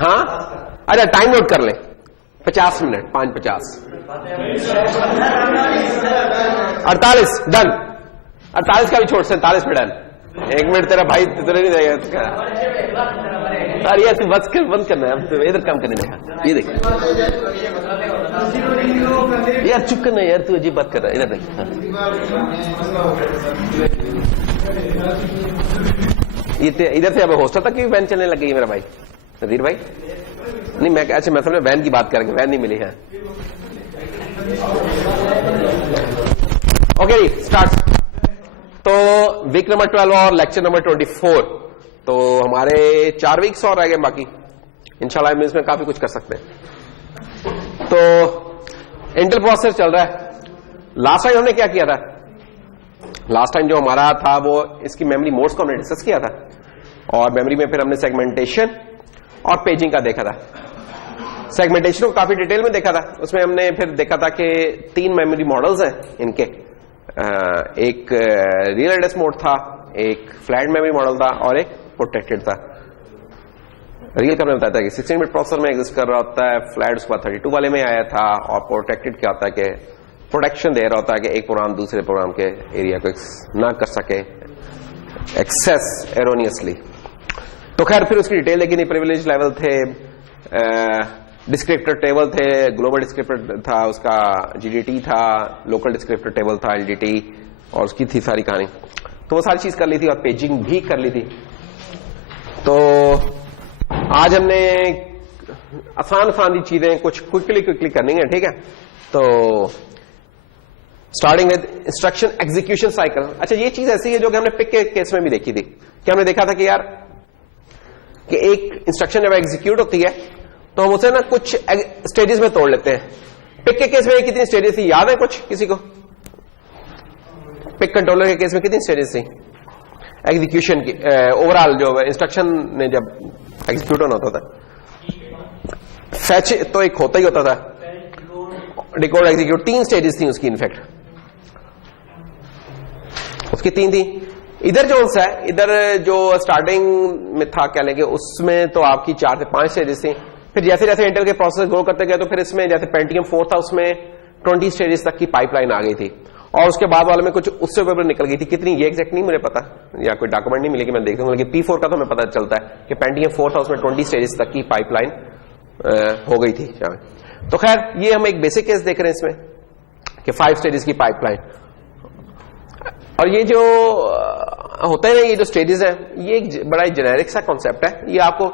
हाँ अच्छा time note कर ले 50 मिनट 5:50 48 डन 48 का भी छोड़ 47 पे डन 1 मिनट तेरा भाई तुझे नहीं देगा अरे यार तू बस कर बंद करना है अब तो इधर काम करने लगा ये देख यार चुप करना यार तू अजीब बात कर रहा है इधर देख इधर से अब हॉस्टल तक की वैन चलने लग गई मेरा भाई नदीर भाई नहीं मैं अच्छा मैं समझ वैन की बात करेंगे वैन नहीं मिली है ओके जी स्टार्ट तो वीक नंबर 12 और लेक्चर नंबर 24 तो हमारे 4 वीक्स और रह गए बाकी इंशाल्लाह हम इसमें काफी कुछ कर सकते हैं तो इंटेल प्रोसेसर चल रहा है लास्ट टाइम हमने क्या किया था लास्ट टाइम जो हमारा था वो इसकी मेमोरी मोड्स को हमने डिस्कस किया था और मेमोरी में फिर हमने सेगमेंटेशन और पेजिंग का देखा था सेगमेंटेशन को काफी डिटेल में देखा था उसमें हमने फिर देखा था कि 3 मेमोरी मॉडल्स हैं इनके एक रियल एड्रेस मोड था एक फ्लैट मेमोरी मॉडल था और एक प्रोटेक्टेड था रियल का बताया था कि 16 बिट प्रोसेसर में एग्जिस्ट कर रहा होता है फ्लैट उसके बाद 32 वाले में आया था और प्रोटेक्टेड क्या होता है कि प्रोटेक्शन दे रहा होता है कि एक प्रोग्राम दूसरे प्रोग्राम के एरिया को ना कर सके एक्सेस एरोनियसली तो खैर फिर उसकी डिटेल देखी नहीं प्रिविलेज लेवल थे डिस्क्रिप्टर टेबल थे ग्लोबल डिस्क्रिप्टर था उसका जीडीटी था लोकल डिस्क्रिप्टर टेबल था एलडीटी और उसकी थी सारी कहानी तो वो सारी चीज कर ली थी और पेजिंग भी कर ली थी तो आज हमने आसान चीजें कुछ क्विकली करनी है ठीक है तो starting with instruction execution cycle अच्छा ये चीज ऐसी है जो कि हमने पिक के केस में भी देखी थी कि हमने देखा था कि यार कि एक इंस्ट्रक्शन जब एग्जीक्यूट होती है तो हम उसे ना कुछ स्टेजेस में तोड़ लेते हैं पिक के केस में कितनी स्टेजेस थी याद है कुछ किसी को पिक कंट्रोलर के केस में कितनी स्टेजेस थी एग्जीक्यूशन की ओवरऑल जो इंस्ट्रक्शन ने जब एग्जीक्यूट होना होता था फैच तो एक होता ही होता था डिकोड एग्जीक्यूट 3 स्टेजेस थी उसकी इनफैक्ट उसकी 3 थी इधर जो है इधर जो स्टार्टिंग में था क्या लेंगे उसमें तो आपकी 4 से 5 स्टेजेस थी फिर जैसे जैसे इंटेल के प्रोसेसर ग्रो करते गए तो फिर इसमें जैसे पेंटियम 4 था उसमें 20 स्टेजेस तक की पाइपलाइन आ गई थी और उसके बाद वाले में कुछ उससे ऊपर निकल गई थी कितनी ये एग्जैक्ट नहीं मुझे पता या कोई डॉक्यूमेंट नहीं मिले कि मैं देख दूंगा लेकिन P4 का तो हमें पता चलता है कि पेंटियम 4 था उसमें 20 स्टेजेस तक की पाइपलाइन हो गई थी तो खैर ये हम एक बेसिक केस देख रहे हैं इसमें कि 5 स्टेजेस की पाइपलाइन और ये जो होता है ना ये जो स्टेजेस है ये एक बड़ा जेनेरिक सा कॉन्सेप्ट है ये आपको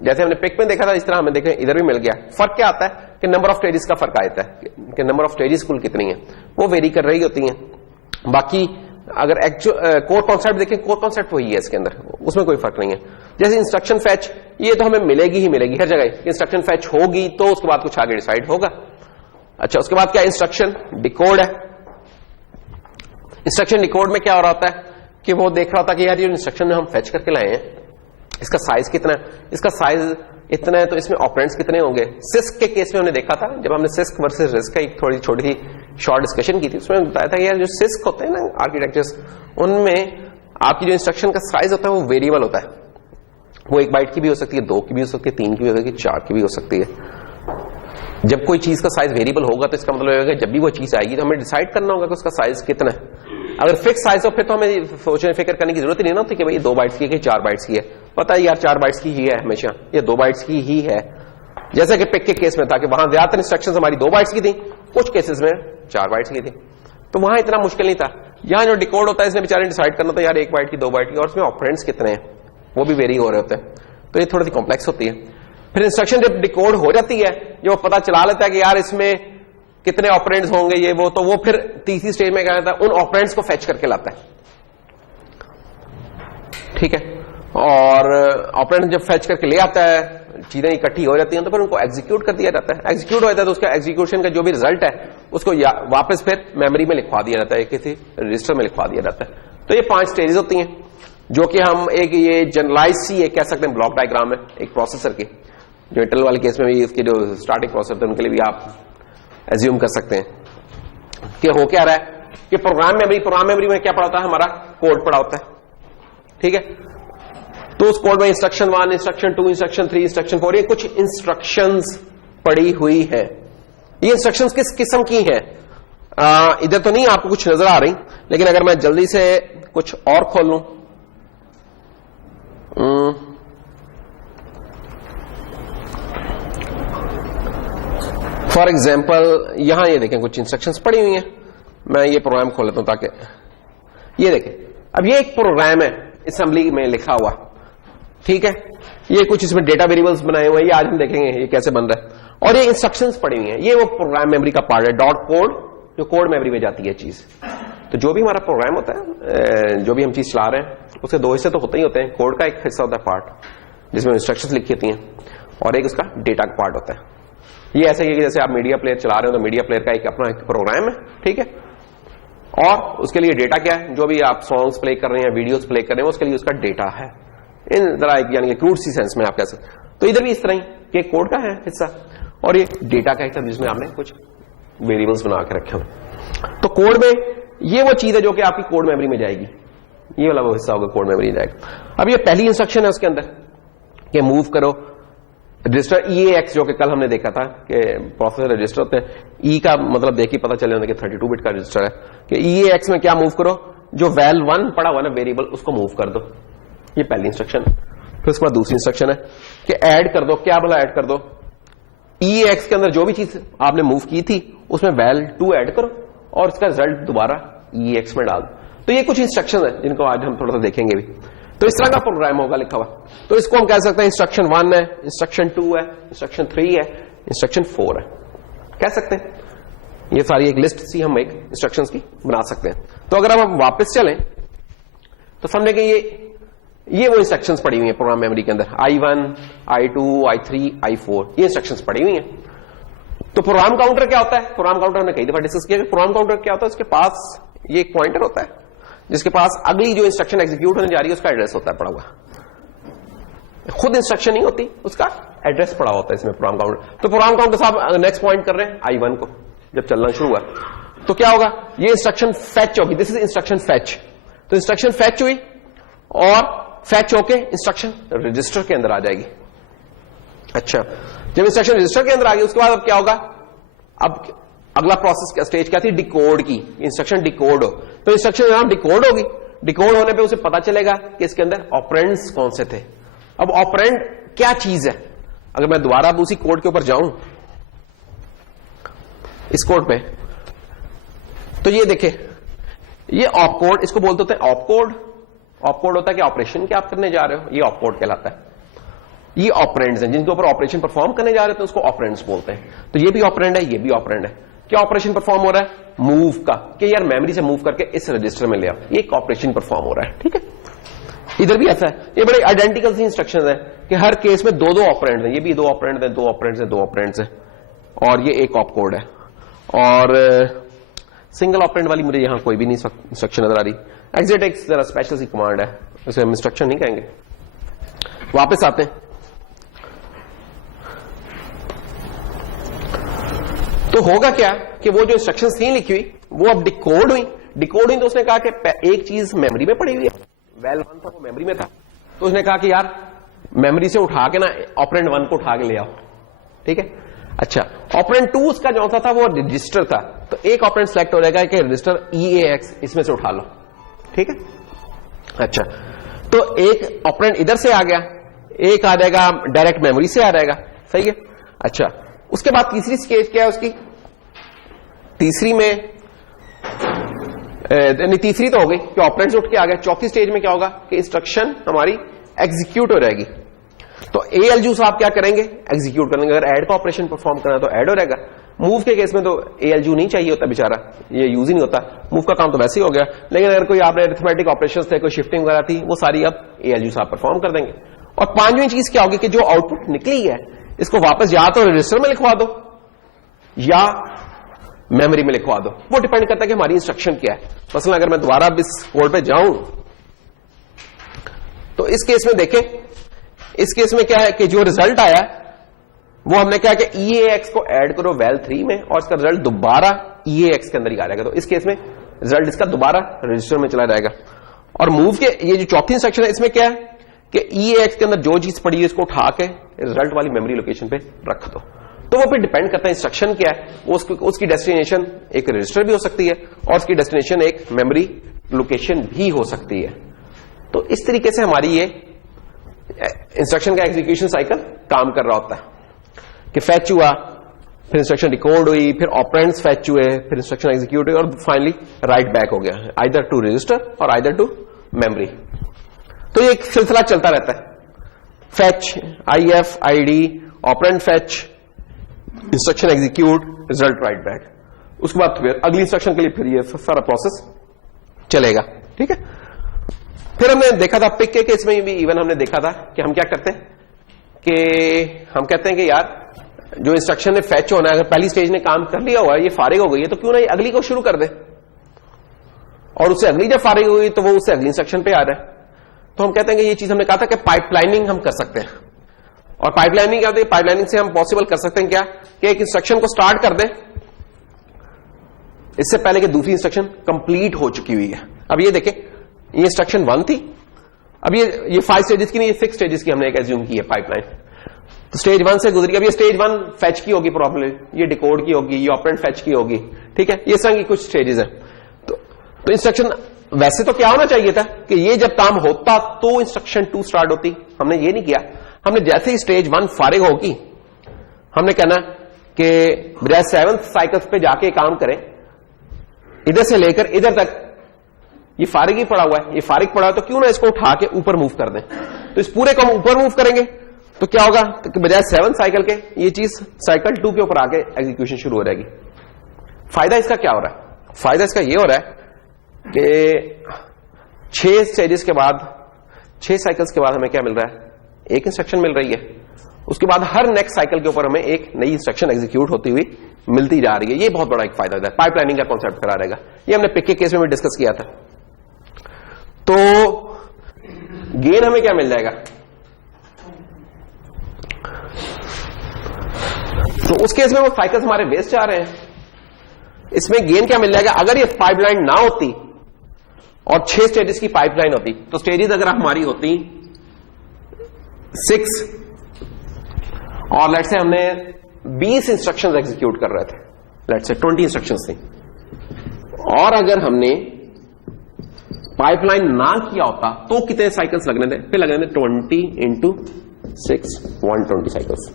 जैसे हमने पिक में देखा था इस तरह हमें देखें इधर भी मिल गया फर्क क्या आता है कि नंबर ऑफ स्टेजेस का फर्क आता है कि नंबर ऑफ स्टेजेस कुल कितनी है वो वेरी कर रही होती हैं बाकी अगर एक्चुअल कोर कॉन्सेप्ट देखें कोर कॉन्सेप्ट वही है इसके अंदर उसमें कोई फर्क नहीं है जैसे इंस्ट्रक्शन फैच ये तो हमें मिलेगी ही मिलेगी हर जगह इंस्ट्रक्शन फैच होगी तो उसके बाद कुछ आगे डिसाइड होगा अच्छा उसके बाद क्या इंस्ट्रक्शन डिकोड है इंस्ट्रक्शन डिकोड में क्या हो रहा होता है कि वो देख रहा होता है कि यार ये इंस्ट्रक्शन हम फैच करके लाए हैं इसका साइज कितना है इसका साइज इतना है तो इसमें ऑपरेंड्स कितने होंगे सिस्क के केस में हमने देखा था जब हमने सिस्क वर्सेस रिस्क का एक थोड़ी छोटी सी शॉर्ट डिस्कशन की थी उसमें बताया था कि यार जो सिस्क होते हैं ना आर्किटेक्चर्स उनमें आपकी जो इंस्ट्रक्शन का साइज होता है वो वेरिएबल होता है वो 1 बाइट की भी हो सकती है 2 की भी हो सकती है 3 की भी हो सकती है 4 की भी हो सकती है जब कोई चीज का साइज वेरिएबल होगा तो इसका मतलब होगा जब भी वो चीज आएगी तो हमें डिसाइड करना होगा कि उसका साइज कितना है अगर फिक्स साइज हो फिर तो हमें सोचने फिक्र करने की जरूरत ही नहीं होती कि भाई 2 बाइट्स की है कि 4 बाइट्स की है पता है यार 4 बाइट्स की ही है हमेशा ये 2 बाइट्स की ही है जैसे कि पिक के केस में था कि वहां ज्यादातर इंस्ट्रक्शंस हमारी 2 बाइट्स की थी कुछ केसेस में 4 बाइट्स की थी तो वहां इतना मुश्किल नहीं था यहां जो डिकोड होता है इसने बेचारे डिसाइड करना था यार 1 बाइट की 2 बाइट की और उसमें ऑपरेंड्स कितने हैं वो भी वेरी हो रहे होते हैं तो ये थोड़ी सी कॉम्प्लेक्स होती है फिर इंस्ट्रक्शन जब डिकोड हो जाती है जो पता चला लेता है कि यार इसमें कितने ऑपरेंड्स होंगे ये वो तो वो फिर तीसरी स्टेज में क्या होता है उन ऑपरेंड्स को फेच करके लाता है ठीक है और ऑपरेंड जब फेच करके ले आता है चीजें इकट्ठी हो जाती हैं तो फिर उनको एग्जीक्यूट कर दिया जाता है एग्जीक्यूट हो जाता है तो उसका एग्जीक्यूशन का जो भी रिजल्ट है उसको वापस फिर मेमोरी में लिखवा दिया जाता है किसी रजिस्टर में लिखवा दिया जाता है तो ये 5 स्टेजेस होती हैं जो कि हम एक ये जनरलाइज सी कह सकते हैं ब्लॉक डायग्राम है एक प्रोसेसर की जो इंटेल वाले केस में भी इसके जो स्टार्टिंग प्रोसेसर थे उनके लिए भी आप एज्यूम कर सकते हैं कि हो क्या रहा है कि प्रोग्राम मेमोरी में क्या पड़ा होता है हमारा कोड पड़ा होता है ठीक है तो उस कोड में इंस्ट्रक्शन 1, इंस्ट्रक्शन 2, इंस्ट्रक्शन 3, इंस्ट्रक्शन 4, ये कुछ इंस्ट्रक्शंस पड़ी हुई है। ये इंस्ट्रक्शंस किस किस्म की हैं? इधर तो नहीं आपको कुछ नजर आ रही, लेकिन अगर मैं जल्दी से कुछ और खोल लूं, फॉर एग्जाम्पल यहां ये देखें कुछ इंस्ट्रक्शंस पड़ी हुई हैं। मैं ये प्रोग्राम खोल लेता हूं ताकि ये देखें। अब ये एक प्रोग्राम है असेंबली में लिखा हुआ, ठीक है। ये कुछ इसमें डेटा वेरिएबल्स बनाए हुए हैं, ये आज हम देखेंगे ये कैसे बन रहा है। और ये इंस्ट्रक्शंस पड़ी हुई हैं, ये वो प्रोग्राम मेमोरी का पार्ट है, डॉट कोड, जो कोड मेमोरी में जाती है चीज। तो जो भी हमारा प्रोग्राम होता है, जो भी हम चीज चला रहे हैं, उसके दो हिस्से तो होते ही होते हैं। कोड का एक हिस्सा होता है पार्ट, जिसमें इंस्ट्रक्शंस लिखी होती हैं, और एक उसका डेटा का पार्ट होता है। ये ऐसे ही कि जैसे आप मीडिया प्लेयर चला रहे हो, तो मीडिया प्लेयर का एक अपना एक प्रोग्राम है, ठीक है। और उसके लिए डेटा क्या है? जो भी आप सॉन्ग्स प्ले कर रहे हैं, वीडियोस प्ले कर रहे हैं, उसके लिए उसका डेटा है। इन जरा यानी कि क्रूड सी सेंस में आप कह सकते। तो इधर भी इस तरह ही कि कोड का है हिस्सा और ये डेटा का हिस्सा, जिसमें आपने कुछ वेरिएबल्स बना के रखे हुए। तो कोड में ये वो चीज है जो कि आपकी कोड मेमोरी में जाएगी, ये वाला वो हिस्सा होगा कोड मेमोरी में जाएगा। अब ये पहली इंस्ट्रक्शन है उसके अंदर कि मूव करो रजिस्टर EAX, जो कि कल हमने देखा था कि प्रोसेसर रजिस्टर होते हैं। ई का मतलब देख ही पता चले होने कि 32 बिट का रजिस्टर है कि EAX में क्या मूव करो, जो वैल 1 पड़ा हुआ ना वेरिएबल, उसको मूव कर दो। ये पहली इंस्ट्रक्शन। फिर उसके बाद दूसरी इंस्ट्रक्शन है कि ऐड कर दो। क्या बोला? ऐड कर दो EAX के अंदर जो भी चीज आपने मूव की थी उसमें वैल 2 ऐड करो और उसका रिजल्ट दोबारा EAX में डाल दो। तो ये कुछ इंस्ट्रक्शन है जिनको आज हम थोड़ा सा देखेंगे भी। तो इस तरह का प्रोग्राम होगा लिखा हुआ। तो इसको हम कह सकते हैं इंस्ट्रक्शन 1 है, इंस्ट्रक्शन 2 है, इंस्ट्रक्शन 3 है, इंस्ट्रक्शन 4 है, कह सकते हैं। ये सारी एक लिस्ट सी हम एक इंस्ट्रक्शंस की बना सकते हैं। तो अगर हम वापस चलें तो समझे कि ये वो इंस्ट्रक्शंस पड़ी हुई हैं प्रोग्राम मेमोरी के अंदर, I1, I2, I3, I4, ये इंस्ट्रक्शंस पड़ी हुई हैं। तो प्रोग्राम काउंटर क्या होता है? प्रोग्राम काउंटर हमने कई दफा डिस्कस किया कि प्रोग्राम काउंटर क्या होता है। उसके पास ये एक पॉइंटर होता है जिसके पास अगली जो इंस्ट्रक्शन एग्जीक्यूट होने जा रही है उसका एड्रेस होता है पड़ा हुआ। खुद इंस्ट्रक्शन नहीं होती, उसका एड्रेस पड़ा होता है इसमें प्रोग्राम काउंटर। तो प्रोग्राम काउंटर साहब नेक्स्ट पॉइंट कर रहे हैं I1 को, जब चलना शुरू हुआ तो क्या होगा? ये इंस्ट्रक्शन फेच होगी। This is instruction fetch. तो इंस्ट्रक्शन फेच हुई और फेच होके इंस्ट्रक्शन रजिस्टर के अंदर आ जाएगी। अच्छा, जब इंस्ट्रक्शन रजिस्टर के अंदर आ गई उसके बाद अब क्या होगा? अब अगला प्रोसेस का स्टेज क्या थी? डिकोड की। इंस्ट्रक्शन डिकोड हो, तो इंस्ट्रक्शन नाम डिकोड होगी। डिकोड होने पे उसे पता चलेगा कि इसके अंदर ऑपरेंड्स कौन से थे। अब ऑपरेंड क्या चीज है? अगर मैं दोबारा अब उसी कोड के ऊपर जाऊं, इस कोड पे, तो ये देखे, ये ऑप कोड, इसको बोलते होते हैं ऑप कोड। ऑप कोड होता है कि ऑपरेशन क्या आप करने जा रहे हो, ये ऑप कोड कहलाता है। ये ऑपरेंड्स हैं जिनके ऊपर ऑपरेशन परफॉर्म करने जा रहे थे, उसको ऑपरेंड्स बोलते हैं। तो ये भी ऑपरेंड है, ये भी ऑपरेंड है। क्या ऑपरेशन परफॉर्म हो रहा है? मूव का, कि यार मेमोरी से मूव करके इस रजिस्टर में ले आओ, ये एक ऑपरेशन परफॉर्म हो रहा है, ठीक है। इधर भी ऐसा है, ये बड़े आइडेंटिकल सी इंस्ट्रक्शंस है कि हर केस में दो ऑपरेंड्स हैं। ये भी 2 ऑपरेंड्स हैं, 2 ऑपरेंड्स हैं, 2 ऑपरेंड्स हैं, और ये एक ऑप कोड है। और सिंगल ऑपरेंड वाली मुझे यहां कोई भी नहीं इंस्ट्रक्शन नजर आ रही। एग्जिट एक जरा स्पेशल सी कमांड है, उसे हम इंस्ट्रक्शन नहीं कहेंगे। वापस आते हैं तो होगा क्या कि वो जो इंस्ट्रक्शंस थी लिखी हुई वो अब डिकोड हुई। डिकोड हुई तो उसने कहा कि एक चीज मेमोरी में पड़ी हुई है, वैल 1 था वो मेमोरी में था, तो उसने कहा कि यार मेमोरी से उठा के ना ऑपरेंड 1 को उठा के ले आओ, ठीक है। अच्छा, ऑपरेंड 2 उसका जो था वो रजिस्टर था, तो एक ऑपरेंड सेलेक्ट हो जाएगा कि रजिस्टर EAX इसमें से उठा लो, ठीक है। अच्छा, तो एक ऑपरेंड इधर से आ गया, एक आ जाएगा डायरेक्ट मेमोरी से आ जाएगा, सही है। अच्छा, उसके बाद तीसरी स्टेज क्या है उसकी? तीसरी में नहीं, तीसरी तो हो गई कि ऑपरेंड्स उठ के आ गए। चौथी स्टेज में क्या होगा कि इंस्ट्रक्शन हमारी एग्जीक्यूट हो जाएगी। तो ALU साहब क्या करेंगे? एग्जीक्यूट करेंगे। अगर ऐड का ऑपरेशन परफॉर्म करना तो ऐड हो जाएगा। मूव के केस में तो ALU नहीं चाहिए होता, बेचारा ये यूज ही नहीं होता, मूव का काम तो वैसे ही हो गया। लेकिन अगर कोई आपने अरिथमेटिक ऑपरेशंस थे, कोई शिफ्टिंग वगैरह थी, वो सारी अब ALU साहब परफॉर्म कर देंगे। और 5वीं चीज क्या होगी कि जो आउटपुट निकली है इसको वापस या तो रजिस्टर में लिखवा दो या मेमोरी में लिखवा दो, वो डिपेंड करता है कि हमारी इंस्ट्रक्शन क्या है। मसलन अगर मैं दोबारा इस कोड पे जाऊं तो इस केस में देखें, इस केस में क्या है कि जो रिजल्ट आया वो हमने क्या कि EAX को ऐड करो वैल 3 में और इसका रिजल्ट दोबारा EAX के अंदर ही आ जाएगा। तो इस केस में रिजल्ट इसका दोबारा रजिस्टर में चला जाएगा। और मूव के ये जो चौथी इंस्ट्रक्शन है इसमें क्या है कि EAX के अंदर जो चीज पड़ी है इसको उठा के रिजल्ट वाली मेमोरी लोकेशन पे रख दो। तो वो फिर डिपेंड करता है इंस्ट्रक्शन क्या है, उसकी डेस्टिनेशन एक रजिस्टर भी हो सकती है और उसकी डेस्टिनेशन एक मेमोरी लोकेशन भी हो सकती है। तो इस तरीके से हमारी ये इंस्ट्रक्शन का एग्जीक्यूशन साइकिल काम कर रहा होता है कि फैच हुआ, फिर इंस्ट्रक्शन डिकोड हुई, फिर ऑपरेंड्स फैच हुए, फिर इंस्ट्रक्शन एग्जीक्यूट हुई और फाइनली राइट बैक हो गया, आइदर टू रजिस्टर और आइदर टू मेमोरी। तो ये एक सिलसिला चलता रहता है, fetch, IF, ID, operand fetch, instruction execute, result right back. उसके बाद फिर अगली इंस्ट्रक्शन के लिए फिर ये सारा प्रोसेस चलेगा। ठीक है, फिर हमने देखा था पिक के केस में भी इवन हमने देखा था कि हम क्या करते हैं कि हम कहते हैं कि यार जो इंस्ट्रक्शन ने फैच होना है, अगर पहली स्टेज ने काम कर लिया हुआ है, ये फारिग हो गई है, तो क्यों ना ये अगली को शुरू कर दे, और उससे अगली जब फारिग हो गई तो वो उससे अगली इंस्ट्रक्शन पे आ रहा है। तो हम कहते हैं कि ये चीज हमने कहा था कि पाइपलाइनिंग हम कर सकते हैं। और पाइपलाइनिंग क्या होती है, पाइपलाइनिंग से हम पॉसिबल कर सकते हैं क्या कि एक इंस्ट्रक्शन को स्टार्ट कर दें इससे पहले कि दूसरी इंस्ट्रक्शन कंप्लीट हो चुकी हुई है। अब ये देखें, ये इंस्ट्रक्शन 1 थी, अब ये 5 स्टेजेस की नहीं, ये 6 स्टेजेस की हमने एक एज्यूम की है पाइपलाइन। तो स्टेज 1 से गुजरी, अब ये स्टेज 1 फैच की होगी प्रॉब्लम, ये डिकोड की होगी, ये ऑपरेंड फैच की होगी। ठीक है, ये संग की कुछ स्टेजेस है। तो इंस्ट्रक्शन वैसे तो क्या होना चाहिए था कि ये जब काम होता तो इंस्ट्रक्शन 2 स्टार्ट होती, हमने ये नहीं किया। हमने जैसे ही स्टेज 1 फारिग होगी, हमने कहना कि बजाय 7th साइकिल्स पे जाके काम करें, इधर से लेकर इधर तक ये फारिग ही पड़ा हुआ है, ये फारिग पड़ा है, तो क्यों ना इसको उठा के ऊपर मूव कर दें। तो इस पूरे को हम ऊपर मूव करेंगे तो क्या होगा, तो बजाय 7 साइकिल के ये चीज साइकिल 2 के ऊपर आके एग्जीक्यूशन शुरू हो जाएगी। फायदा इसका क्या हो रहा है, फायदा इसका ये हो रहा है कि 6 स्टेजेस के बाद, 6 साइकिल्स के बाद हमें क्या मिल रहा है, एक इंस्ट्रक्शन मिल रही है। उसके बाद हर नेक्स्ट साइकिल के ऊपर हमें एक नई इंस्ट्रक्शन एग्जीक्यूट होती हुई मिलती जा रही है। ये बहुत बड़ा एक फायदा है, पाइपलाइनिंग का कॉन्सेप्ट करा रहेगा। ये हमने पिक के केस में भी डिस्कस किया था। तो गेन हमें क्या मिल जाएगा, तो उस केस में वो साइकिल्स हमारे वेस्ट जा रहे हैं। इसमें गेन क्या मिल जाएगा, अगर ये पाइपलाइन ना होती और 6 स्टेजेस की पाइपलाइन होती, तो स्टेजेस अगर हमारी होती 6 और लेट्स से हमने 20 इंस्ट्रक्शंस एग्जीक्यूट कर रहे थे, लेट्स से 20 इंस्ट्रक्शंस थी, और अगर हमने पाइपलाइन ना किया होता तो कितने साइकिल्स लगने थे, फिर लगने थे 20 इंटू 6 120 साइकिल्स।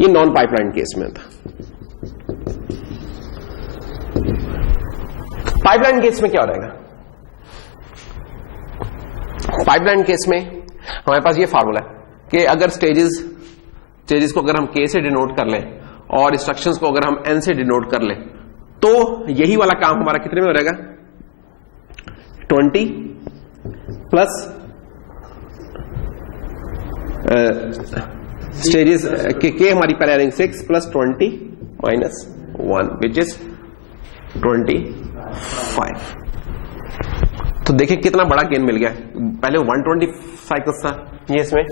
ये नॉन पाइपलाइन केस में था। पाइपलाइन केस में क्या हो जाएगा, पाइपलाइन केस में हमारे पास ये फार्मूला है कि अगर स्टेजेस को अगर हम K से डिनोट कर लें और इंस्ट्रक्शंस को अगर हम N से डिनोट कर लें, तो यही वाला काम हमारा कितने में हो जाएगा, 20 प्लस स्टेजेस के हमारी पहले आ रही 6 प्लस 20 माइनस 1 विच इज 25। तो देखिए कितना बड़ा गेन मिल गया। पहले 120 साइकिल्स था, ये इसमें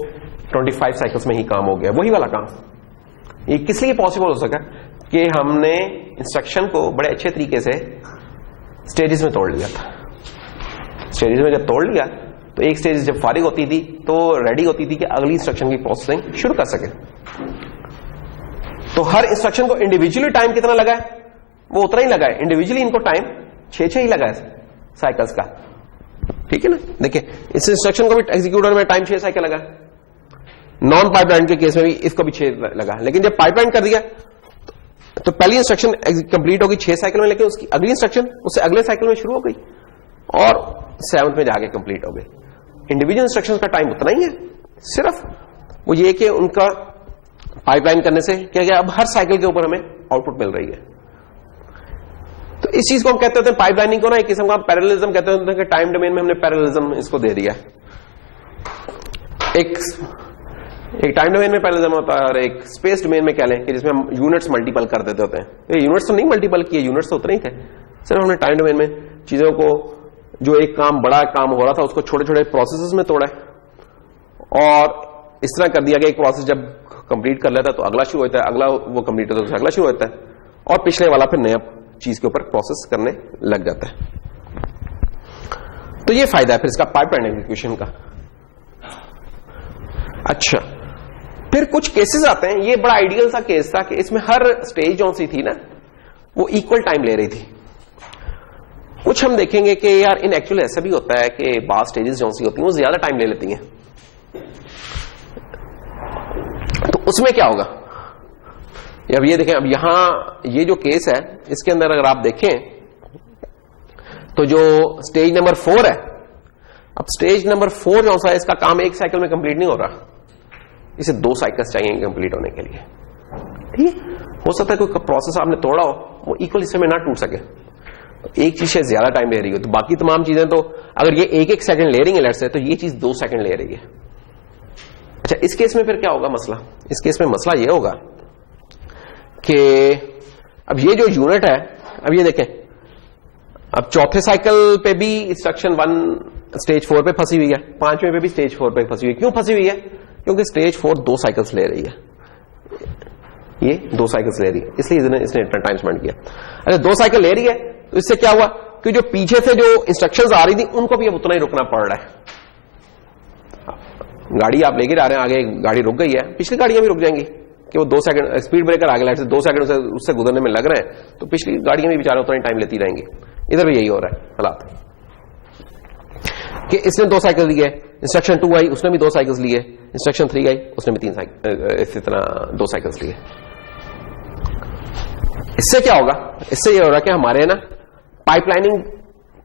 25 साइकिल्स में ही काम हो गया, वही वाला काम। ये किस लिए पॉसिबल हो सका कि हमने इंस्ट्रक्शन को बड़े अच्छे तरीके से स्टेजेस में तोड़ लिया था। स्टेजेस में जब तोड़ लिया तो एक स्टेज जब फारिग होती थी तो रेडी होती थी कि अगली इंस्ट्रक्शन की प्रोसेसिंग शुरू कर सके। तो हर इंस्ट्रक्शन को इंडिविजुअली टाइम कितना लगा है, वो उतना ही लगा है। इंडिविजुअली इनको टाइम 6 ही लगा है साइकिल्स का। ठीक है ना, देखिए इस इंस्ट्रक्शन को भी एग्जीक्यूटर में टाइम 6 साइकिल लगा। नॉन पाइपलाइन के केस में भी इसको भी 6 लगा, लेकिन जब पाइपलाइन कर दिया तो पहली इंस्ट्रक्शन कंप्लीट होगी 6 साइकिल में, लेकिन उसकी अगली इंस्ट्रक्शन उससे अगले साइकिल में शुरू हो गई और 7th में जाके कंप्लीट हो गई। इंडिविजुअल इंस्ट्रक्शंस का टाइम उतना ही है, सिर्फ वो ये कि उनका पाइपलाइन करने से क्या गया, अब हर साइकिल के ऊपर हमें आउटपुट मिल रही है। तो इस चीज को हम कहते हैं पाइपलाइनिंग को ना एक किस्म का पैरेललिज्म कहते हैं कि टाइम डोमेन में हमने पैरेललिज्म इसको दे दिया। एक टाइम डोमेन में पैरेललिज्म होता है और एक स्पेस डोमेन में कह लें कि जिसमें हम यूनिट्स मल्टीपल कर देते होते हैं। ये यूनिट्स तो नहीं मल्टीपल किए, यूनिट्स तो उतने ही थे, सिर्फ हमने टाइम डोमेन में चीजों को, जो एक काम बड़ा काम हो रहा था उसको छोटे छोटे प्रोसेसेस में तोड़ा और इस तरह कर दिया कि एक प्रोसेस जब कंप्लीट कर लेता है तो अगला शुरू होता है, अगला वो कंप्लीट होता है तो अगला शुरू होता है और पिछले वाला फिर नया चीज के ऊपर प्रोसेस करने लग जाता है। तो ये फायदा है फिर इसका पाइपलाइन एग्जीक्यूशन का। अच्छा, फिर कुछ केसेस आते हैं, ये बड़ा आइडियल सा केस था कि इसमें हर स्टेज जो सी थी ना वो इक्वल टाइम ले रही थी। कुछ हम देखेंगे कि यार इन एक्चुअल ऐसा भी होता है कि बाद स्टेजेस जो सी होती हैं वो ज्यादा टाइम ले लेती हैं। तो उसमें क्या होगा, अब ये देखें, अब यहां ये जो केस है इसके अंदर अगर आप देखें तो जो स्टेज नंबर 4 है, अब स्टेज नंबर 4 जो सा है इसका काम एक साइकिल में कंप्लीट नहीं हो रहा, इसे 2 साइकिल्स चाहिए कंप्लीट होने के लिए। ठीक, हो सकता है कोई प्रोसेस आपने तोड़ा हो वो इक्वल हिस्से में ना टूट सके, तो एक चीज से ज्यादा टाइम ले रही हो, तो बाकी तमाम चीजें तो अगर ये 1-1 सेकंड ले रही है लेट्स से, तो ये चीज 2 सेकंड ले रही है। अच्छा, इस केस में फिर क्या होगा मसला, इस केस में मसला ये होगा कि अब ये जो यूनिट है, अब ये देखें, अब चौथे साइकिल पे भी इंस्ट्रक्शन 1 स्टेज 4 पे फंसी हुई है, 5वें पे भी स्टेज 4 पे फंसी हुई है। क्यों फंसी हुई है? क्योंकि स्टेज 4 2 साइकिल्स ले रही है, ये 2 साइकिल्स ले रही है, इसलिए इसने इतना टाइम स्पेंड किया। अगर 2 साइकिल ले रही है तो इससे क्या हुआ कि जो पीछे से जो इंस्ट्रक्शंस आ रही थी उनको भी अब उतना ही रुकना पड़ रहा है। गाड़ी आप लेके जा रहे हैं, आगे गाड़ी रुक गई है, पिछली गाड़ियां भी रुक जाएंगी कि वो 2 सेकंड स्पीड ब्रेकर आगे लाइट से 2 सेकंड उससे गुजरने में लग रहे हैं, तो पिछली गाड़ियां भी बेचारे उतना ही टाइम लेती रहेंगी। इधर भी यही हो रहा है हालात कि इसने 2 साइकिल लिए, इंस्ट्रक्शन 2 आई उसने भी 2 साइकिल्स लिए, इंस्ट्रक्शन 3 आई उसने भी 3 साइकिल, इसी तरह 2 साइकिल्स लिए। इससे क्या होगा, इससे ये हो रहा है कि हमारे ना पाइपलाइनिंग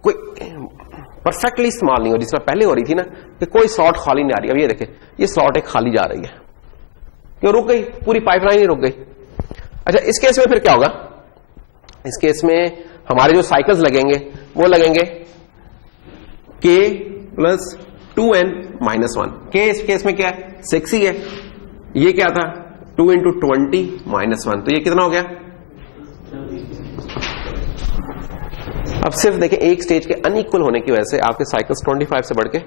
कोई परफेक्टली इस्तेमाल नहीं हो, जिस तरह पहले हो रही थी ना कि कोई स्लॉट खाली नहीं आ रही। अब ये देखें, ये स्लॉट एक खाली जा रही है, क्यों रुक गई, पूरी पाइपलाइन ही रुक गई। अच्छा, इस केस में फिर क्या होगा, इस केस में हमारे जो साइकिल्स लगेंगे वो लगेंगे k + 2n-1। k इस केस में क्या है, 6 ही है, ये क्या था 2 × 20 - 1, तो ये कितना हो गया। अब सिर्फ देखें एक स्टेज के अनइक्वल होने की वजह से आपके साइकिल्स 25 से बढ़ के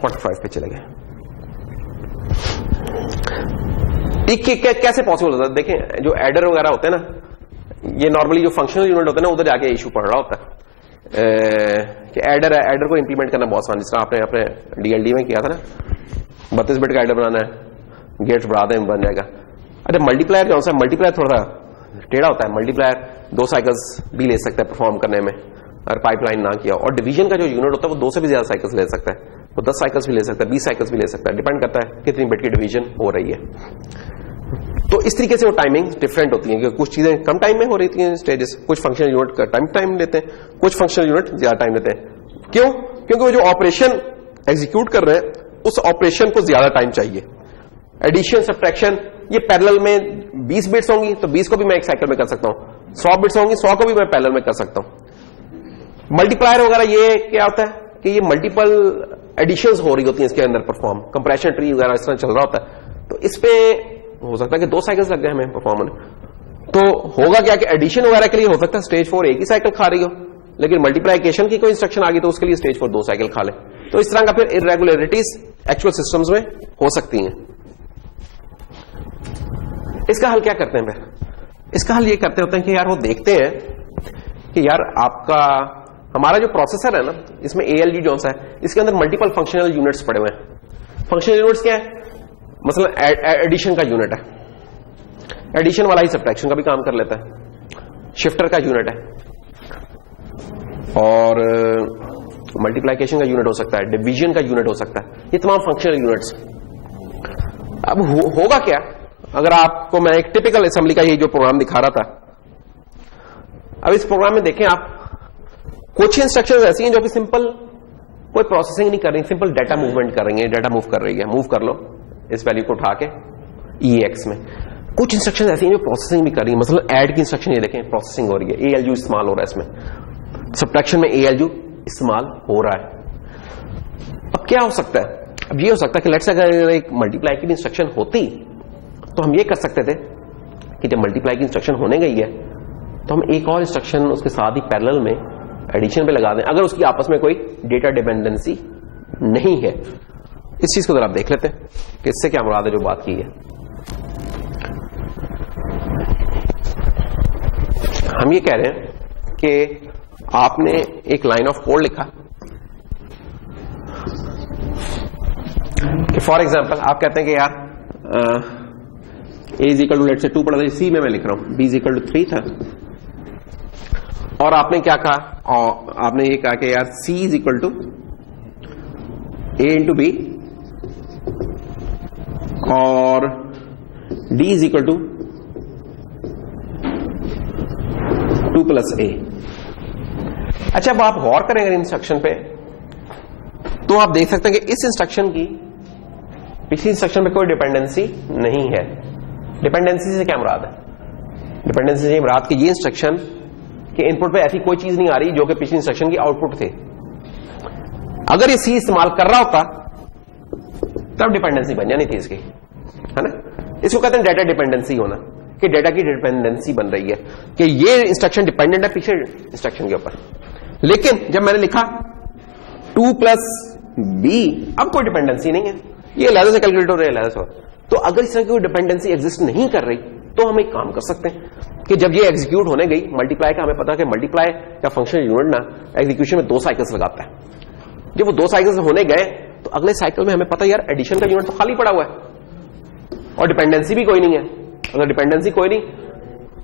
45 पे चले गए। कैसे पॉसिबल होता है? देखें, जो एडर वगैरह होते हैं ना, ये नॉर्मली जो फंक्शनल यूनिट होते हैं ना उधर जाके इशू पड़ रहा होता है कि एडर है, एडर को इंप्लीमेंट करना बहुत आसान, जिस तरह आपने अपने डीएलडी में किया था ना, 32 बिट का एडर बनाना है, गेट्स बढ़ा दें बन जाएगा। अच्छा, मल्टीप्लायर कौन सा, मल्टीप्लायर थोड़ा टेढ़ा होता है, मल्टीप्लायर 2 साइकिल्स भी ले सकता है परफॉर्म करने में अगर पाइपलाइन ना किया। और डिवीजन का जो यूनिट होता है वो 2 से भी ज्यादा साइकिल्स ले सकता है, वो 10 साइकिल्स भी ले सकता है, 20 साइकिल्स भी ले सकता है, डिपेंड करता है कितनी बिट की डिवीजन हो रही है। तो इस तरीके से वो टाइमिंग डिफरेंट होती है कि कुछ चीजें कम टाइम में हो रही थी स्टेजेस, कुछ फंक्शनल यूनिट का टाइम लेते हैं, कुछ फंक्शनल यूनिट ज्यादा टाइम लेते हैं। क्यों? क्योंकि वो जो ऑपरेशन एग्जीक्यूट कर रहे हैं उस ऑपरेशन को ज्यादा टाइम चाहिए। एडिशन, सब्ट्रैक्शन, ये पैरेलल में 20 बिट्स होंगी तो 20 को भी मैं एक साइकिल में कर सकता हूं, 100 बिट्स होंगी 100 को भी मैं पैरेलल में कर सकता हूं। मल्टीप्लायर वगैरह ये क्या होता है कि ये मल्टीपल एडिशंस हो रही होती हैं इसके अंदर परफॉर्म, कंप्रेशन ट्री वगैरह इस तरह चल रहा होता है, तो इस पे हो सकता है कि 2 साइकिल्स लग जाए हमें परफॉर्म होने। तो होगा क्या कि एडिशन वगैरह के लिए हो सकता है स्टेज 4 एक ही साइकिल खा रही हो, लेकिन मल्टीप्लाइकेशन की कोई इंस्ट्रक्शन आ गई तो उसके लिए स्टेज 4 2 साइकिल खा ले। तो इस तरह का फिर इरेगुलरिटीज एक्चुअल सिस्टम्स में हो सकती हैं। इसका हल क्या करते हैं फिर? इसका हल ये करते होते हैं कि यार वो देखते हैं कि यार आपका हमारा जो प्रोसेसर है ना, इसमें ALU जो सा है, इसके अंदर मल्टीपल फंक्शनल यूनिट्स पड़े हुए हैं। फंक्शनल यूनिट्स क्या है? मतलब एडिशन का यूनिट है, एडिशन वाला ही सब्ट्रैक्शन का भी काम कर लेता है, शिफ्टर का यूनिट है, और मल्टीप्लाइकेशन का यूनिट हो सकता है, डिवीजन का यूनिट हो सकता है, ये तमाम फंक्शनल यूनिट्स। अब होगा क्या अगर आपको मैं एक टिपिकल असेंबली का ये जो प्रोग्राम दिखा रहा था, अब इस प्रोग्राम में देखें आप, कुछ इंस्ट्रक्शंस ऐसी हैं जो कि सिंपल कोई प्रोसेसिंग नहीं कर रही, सिंपल डाटा मूवमेंट कर रही है, डाटा मूव कर रही है, मूव कर लो इस वैल्यू को उठा के EAX में। कुछ इंस्ट्रक्शन ऐसी हैं जो प्रोसेसिंग भी कर रही है, मतलब ऐड की इंस्ट्रक्शन ये देखें प्रोसेसिंग हो रही है, ALU इस्तेमाल हो रहा है इसमें, सब्ट्रैक्शन में ALU इस्तेमाल हो रहा है। अब क्या हो सकता है? अब ये हो सकता है कि लेट्स से अगर एक मल्टीप्लाई की इंस्ट्रक्शन होती तो हम ये कर सकते थे कि जब मल्टीप्लाई की इंस्ट्रक्शन होने गई है तो हम एक और इंस्ट्रक्शन उसके साथ ही पैरेलल में एडिशन पे लगा दें, अगर उसकी आपस में कोई डेटा डिपेंडेंसी नहीं है। इस चीज को जरा आप देख लेते हैं कि इससे क्या मुराद है जो बात की है। हम ये कह रहे हैं कि आपने एक लाइन ऑफ कोड लिखा, कि फॉर एग्जाम्पल आप कहते हैं कि यार a is equal to let's say 2 पढ़ा था, सी में मैं लिख रहा हूं b इज इक्वल टू 3 था, और आपने क्या कहा, और आपने ये कहा कि यार c is equal to a into B और d is equal to 2 plus a। अच्छा, अब आप गौर करेंगे इंस्ट्रक्शन पे तो आप देख सकते हैं कि इस इंस्ट्रक्शन की पिछली इंस्ट्रक्शन पे कोई डिपेंडेंसी नहीं है। डिपेंडेंसी से क्या मुराद है? डिपेंडेंसी से मुराद कि ये इंस्ट्रक्शन के इनपुट पे ऐसी कोई चीज नहीं आ रही जो कि पिछली इंस्ट्रक्शन की आउटपुट थे। अगर ये सी इस्तेमाल कर रहा होता तब डिपेंडेंसी बन जानी थी इसकी, है ना। इसको कहते हैं डेटा डिपेंडेंसी होना, कि डेटा की डिपेंडेंसी बन रही है कि ये इंस्ट्रक्शन डिपेंडेंट है पिछले इंस्ट्रक्शन के ऊपर। लेकिन जब मैंने लिखा 2 प्लस बी, अब कोई डिपेंडेंसी नहीं है, ये लहजा से कैलकुलेट हो रहा है लहजा से। तो अगर इस तरह की कोई डिपेंडेंसी एग्जिस्ट नहीं कर रही तो हम एक काम कर सकते हैं कि जब ये एग्जीक्यूट होने गई मल्टीप्लाई का, हमें पता है कि मल्टीप्लाई का फंक्शनल यूनिट ना एग्जीक्यूशन में 2 साइकिल्स लगाता है। जब वो 2 साइकिल्स होने गए तो अगले साइकिल में हमें पता है यार एडिशन का यूनिट तो खाली पड़ा हुआ है और डिपेंडेंसी भी कोई नहीं है। अगर डिपेंडेंसी कोई नहीं,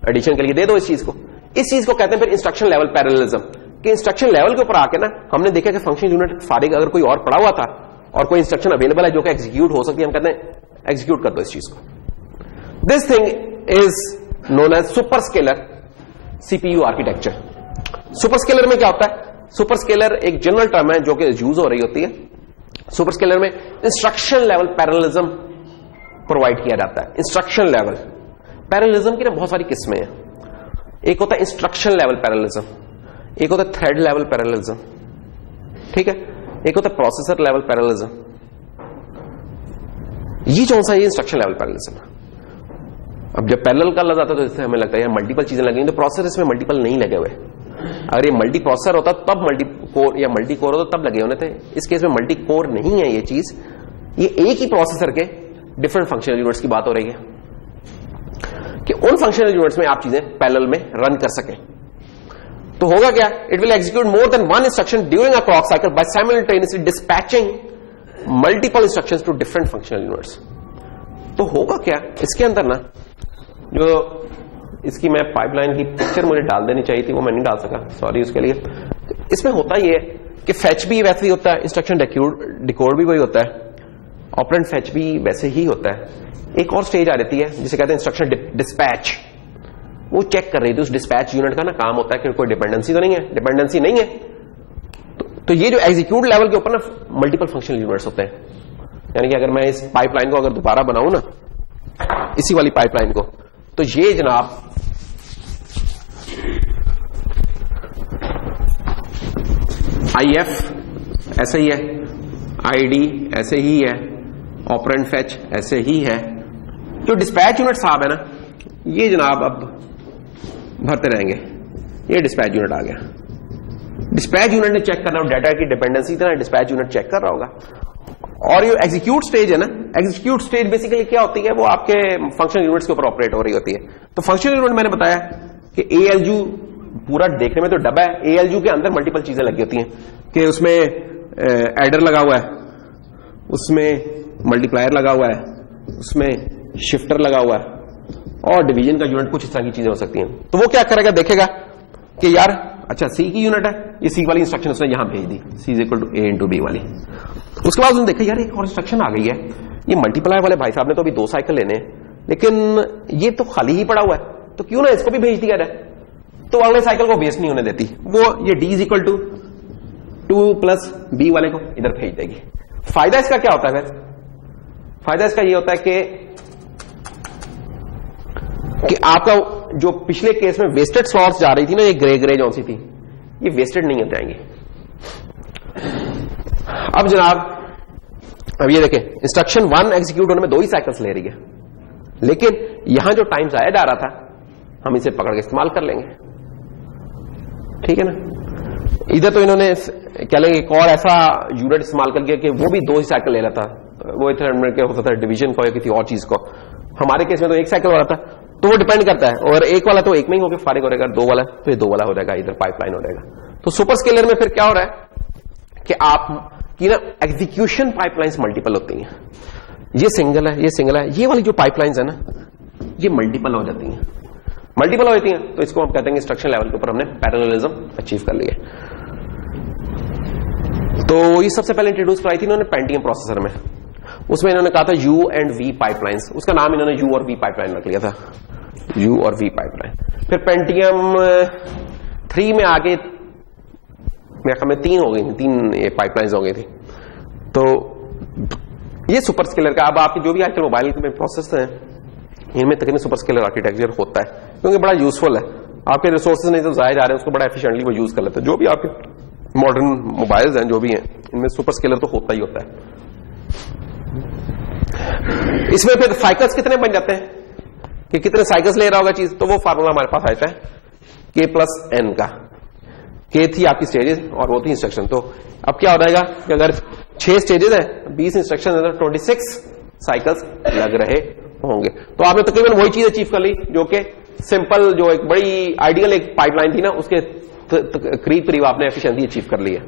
एडिशन के लिए दे दो इस चीज को। इस चीज को कहते हैं फिर इंस्ट्रक्शन लेवल पैरेललिज्म, कि इंस्ट्रक्शन लेवल के ऊपर आके ना हमने देखा कि फंक्शन यूनिट फारिग अगर कोई और पड़ा हुआ था और कोई इंस्ट्रक्शन अवेलेबल है जो कि एग्जीक्यूट हो सकती है, हम कहते हैं एग्जीक्यूट कर दो इस चीज को। This thing is known as super scalar CPU architecture. Super scalar में क्या होता है? सुपर स्केलर एक जनरल टर्म है जो कि यूज हो रही होती है। सुपर स्केलर में इंस्ट्रक्शन लेवल पैरेललिज्म प्रोवाइड किया जाता है। इंस्ट्रक्शन लेवल पैरेललिज्म की ना बहुत सारी किस्में हैं। एक होता है इंस्ट्रक्शन लेवल पैरेललिज्म, एक होता है थ्रेड लेवल पैरेललिज्म, ठीक है, एक होता है प्रोसेसर लेवल पैरेललिज्म। ये कौन सा? ये इंस्ट्रक्शन लेवल पैरेललिज्म। अब जब पैरेलल का लग जाता है तो इससे हमें लगता है यार मल्टीपल चीजें लगी, तो प्रोसेसर इसमें मल्टीपल नहीं लगे हुए। अगर ये मल्टी प्रोसेसर होता तब मल्टी कोर या मल्टी कोर होता तब लगे होने थे। इस केस में मल्टी कोर नहीं है ये चीज, ये एक ही प्रोसेसर के डिफरेंट फंक्शनल यूनिट्स की बात हो रही है कि उन फंक्शनल यूनिट्स में आप चीजें पैरेलल में रन कर सकें। तो होगा क्या? It will execute more than one instruction during a clock cycle by simultaneously dispatching multiple instructions to different functional units. तो होगा क्या इसके अंदर ना, जो इसकी मैं पाइपलाइन की पिक्चर मुझे डाल देनी चाहिए थी वो मैं नहीं डाल सका, सॉरी उसके लिए। इसमें होता ये है कि फैच भी वैसे ही होता है, इंस्ट्रक्शन डिकोड भी वही होता है, ऑपरेंड फैच भी वैसे ही होता है। एक और स्टेज आ जाती है जिसे कहते हैं इंस्ट्रक्शन डिस्पैच। वो चेक कर रही थी उस डिस्पैच यूनिट का ना काम होता है कि कोई डिपेंडेंसी तो नहीं है। डिपेंडेंसी नहीं है तो ये जो एग्जीक्यूट लेवल के ऊपर ना मल्टीपल फंक्शनल यूनिट्स होते हैं। यानी कि अगर मैं इस पाइपलाइन को अगर दोबारा बनाऊं ना, इसी वाली पाइपलाइन को, तो ये जनाब IF ऐसे ही है, ID ऐसे ही है, ऑपरेंड फैच ऐसे ही है। जो डिस्पैच यूनिट साहब है ना, ये जनाब अब भरते रहेंगे। ये डिस्पैच यूनिट आ गया। डिस्पैच यूनिट ने चेक करना डाटा की डिपेंडेंसी तरह डिस्पैच यूनिट चेक कर रहा होगा। और ये एग्जीक्यूट स्टेज है ना, एग्जीक्यूट स्टेज बेसिकली क्या होती है? वो आपके फंक्शनल यूनिट्स के ऊपर ऑपरेट हो रही होती है। तो फंक्शनल यूनिट मैंने बताया कि ALU पूरा देखने में तो डब्बा है, ALU के अंदर मल्टीपल चीजें लगी होती हैं कि उसमें एडर लगा हुआ है, उसमें मल्टीप्लायर लगा हुआ है, उसमें शिफ्टर लगा हुआ है और डिवीजन का यूनिट, कुछ इस तरह की चीजें हो सकती हैं। तो वो क्या करेगा? देखेगा कि यार अच्छा सी की यूनिट है, ये सी वाली इंस्ट्रक्शन उसने यहां भेज दी, C is equal to A into B वाली। उसके बाद उसने देखा यार एक और इंस्ट्रक्शन आ गई है, ये मल्टीप्लायर वाले भाई साहब ने तो अभी 2 साइकिल लेने हैं, लेकिन ये तो खाली ही पड़ा हुआ है, तो क्यों ना इसको भी भेज दिया जाए। तो अगले साइकिल को वेस्ट नहीं होने देती, वो ये D is equal to 2 plus B वाले को इधर भेज देगी। फायदा इसका क्या होता है? फायदा इसका ये होता है कि आपका जो पिछले केस में वेस्टेड स्लॉट्स जा रही थी ना, ये ग्रे ग्रे जो सी थी, ये वेस्टेड नहीं हो जाएंगी। अब जनाब अब ये देखें, इंस्ट्रक्शन 1 एग्जीक्यूट होने में 2 ही साइकिल्स ले रही है, लेकिन यहां जो टाइम जाया जा रहा था हम इसे पकड़ के इस्तेमाल कर लेंगे, ठीक है ना। इधर तो इन्होंने क्या लेंगे एक और ऐसा यूनिट इस्तेमाल करके कि वो भी 2 ही साइकिल ले रहा था, वो इधर होता था डिवीजन को या किसी और चीज को। हमारे केस में तो 1 साइकिल हो रहा था, तो वो डिपेंड करता है, और एक वाला तो एक में ही होकर फारिग हो जाएगा, 2 वाला तो ये 2 वाला हो जाएगा, इधर पाइपलाइन हो जाएगा। तो सुपर स्केलर में फिर क्या हो रहा है कि आप कि ना एग्जीक्यूशन पाइपलाइंस मल्टीपल होती हैं। ये सिंगल है, ये सिंगल है, ये वाली जो पाइपलाइंस है ना ये मल्टीपल हो जाती हैं। मल्टीपल हो जाती हैं तो इसको हम कहते हैं इंस्ट्रक्शन लेवल के ऊपर हमने पैरेललिज्म अचीव कर लिया। तो ये सबसे पहले इंट्रोड्यूस कराई थी इन्होंने पेंटियम प्रोसेसर में। उसमें इन्होंने कहा था यू एंड वी पाइपलाइंस, उसका नाम इन्होंने यू और वी पाइपलाइन रख लिया था, यू और वी पाइपलाइन। फिर पेंटियम 3 में आगे मेरे ख्याल में 3 हो गई, 3 ये पाइपलाइंस हो गई थी। तो ये सुपर स्केलर का, अब आपके जो भी आजकल मोबाइल में प्रोसेस हैं इनमें तकरीबन सुपर स्केलर आर्किटेक्चर होता है, क्योंकि बड़ा यूजफुल है। आपके रिसोर्सेज नहीं तो जाया जा रहे हैं, उसको बड़ा एफिशिएंटली वो यूज कर लेते हैं। जो भी आपके मॉडर्न मोबाइल्स हैं जो भी हैं इनमें सुपर स्केलर तो होता ही होता है। इसमें फिर साइकिल्स कितने बन जाते हैं कि कितने साइकिल्स ले रहा होगा चीज, तो वो फार्मूला हमारे पास आता है k+n का। k थी आपकी स्टेजेस और वो थी इंस्ट्रक्शन। तो अब क्या हो जाएगा कि अगर 6 स्टेजेस है, 20 इंस्ट्रक्शन है, 26 साइकिल्स लग रहे होंगे। तो आपने तकरीबन वही चीज अचीव कर ली जो कि सिंपल, जो एक बड़ी आइडियल एक पाइपलाइन थी ना उसके करीब करीब आपने एफिशिएंसी अचीव कर ली है।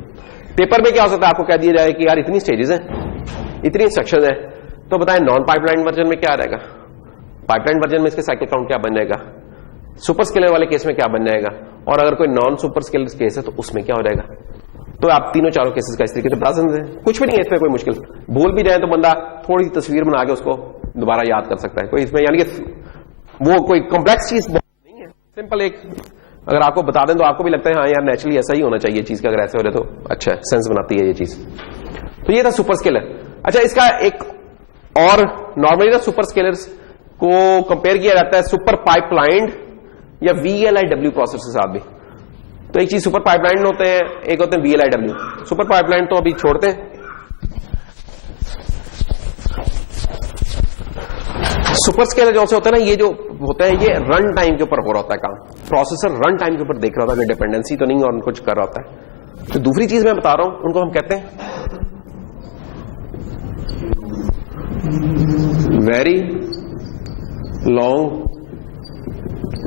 पेपर में क्या हो सकता है, आपको कह दिया जाए कि यार इतनी स्टेजेस हैं, इतनी इंस्ट्रक्शन है, तो बताएं नॉन पाइपलाइन वर्जन में क्या रहेगा, पाइपलाइन वर्जन में इसके साइकिल काउंट क्या बन जाएगा, सुपर स्केलर वाले केस में क्या बन जाएगा, और अगर कोई नॉन सुपर स्केलर केस है तो उसमें क्या हो जाएगा। तो आप तीनों चारों केसेस का इस तरीके से बता सकते हैं। कुछ भी नहीं है इसमें, कोई मुश्किल, भूल भी जाए तो बंदा थोड़ी सी तस्वीर बना के उसको दोबारा याद कर सकता है। कोई इसमें यानी कि वो कोई कॉम्प्लेक्स चीज नहीं है, सिंपल एक अगर आपको बता दें तो आपको भी लगता है हाँ यार नेचुरली ऐसा ही होना चाहिए चीज का, अगर ऐसे हो रहा तो अच्छा सेंस बनाती है ये चीज। तो ये था सुपर स्केलर। अच्छा, इसका एक और नॉर्मली ना सुपर स्केलर्स को कंपेयर किया जाता है सुपर पाइपलाइन या VLIW प्रोसेस के साथ भी। तो एक चीज सुपर पाइपलाइन होते हैं, एक होते हैं VLIW। सुपर पाइपलाइन तो अभी छोड़ते हैं। सुपर स्केलर जो होता है ना, ये जो होता है ये रन टाइम के ऊपर हो रहा होता है काम, प्रोसेसर रन टाइम के ऊपर देख रहा होता है, डिपेंडेंसी तो नहीं और कुछ कर रहा होता है। तो दूसरी चीज मैं बता रहा हूं उनको हम कहते हैं very long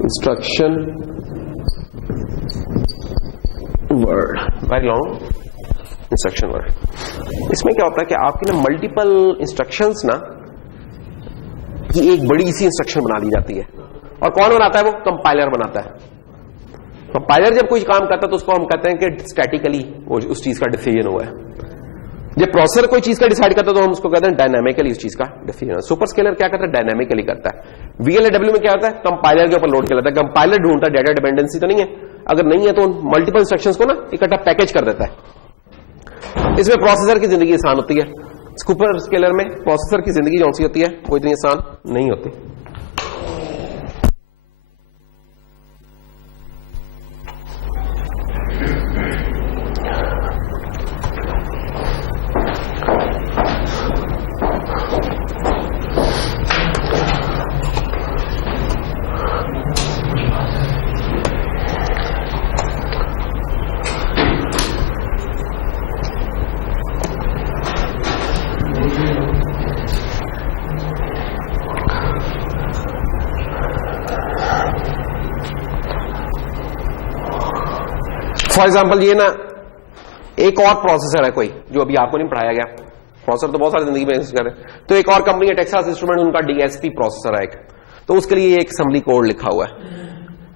instruction word, very long instruction word. इसमें क्या होता है कि आपकी ना मल्टीपल इंस्ट्रक्शंस ना की एक बड़ी सी इंस्ट्रक्शन बना दी जाती है। और कौन बनाता है, वो कंपाइलर बनाता है। कंपाइलर जब कोई काम करता है तो उसको हम कहते हैं कि स्टैटिकली उस चीज का डिसीजन हुआ है। जब प्रोसेसर कोई चीज का डिसाइड करता है तो हम उसको कहते हैं डायनामिकली उस चीज का डिसीजन। सुपर स्केलर क्या करता है, डायनामिकली करता है। VLIW में क्या होता है, कंपाइलर के ऊपर लोड किया जाता है। कंपाइलर ढूंढता है डाटा डिपेंडेंसी तो नहीं है, अगर नहीं है तो मल्टीपल इंस्ट्रक्शंस को ना इकट्ठा पैकेज कर देता है। इसमें प्रोसेसर की जिंदगी आसान होती है। सुपर स्केलर में प्रोसेसर की जिंदगी कौन सी होती है, वो इतनी आसान नहीं होती। फॉर एग्जाम्पल ये ना एक और प्रोसेसर है कोई जो अभी आपको नहीं पढ़ाया गया, प्रोसेसर तो बहुत सारी जिंदगी में यूज कर रहे हैं। तो एक और कंपनी है टेक्सास इंस्ट्रूमेंट, उनका DSP प्रोसेसर है एक, तो उसके लिए एक असेंबली कोड लिखा हुआ है।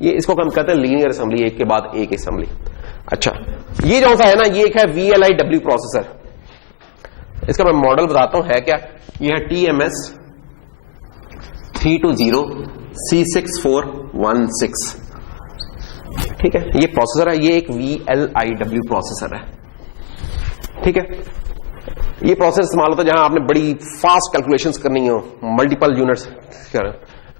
ये इसको हम कहते हैं लीनियर असेंबली, एक के बाद एक असेंबली। अच्छा, ये जो सा है ना, ये एक है VLIW प्रोसेसर। इसका मैं मॉडल बताता हूं है क्या। ये है TMS 320 C6416, ठीक है। ये प्रोसेसर है, ये एक VLIW प्रोसेसर है, ठीक है। ये प्रोसेसर इस्तेमाल होता है जहां आपने बड़ी फास्ट कैलकुलेशंस करनी हो, मल्टीपल यूनिट्स।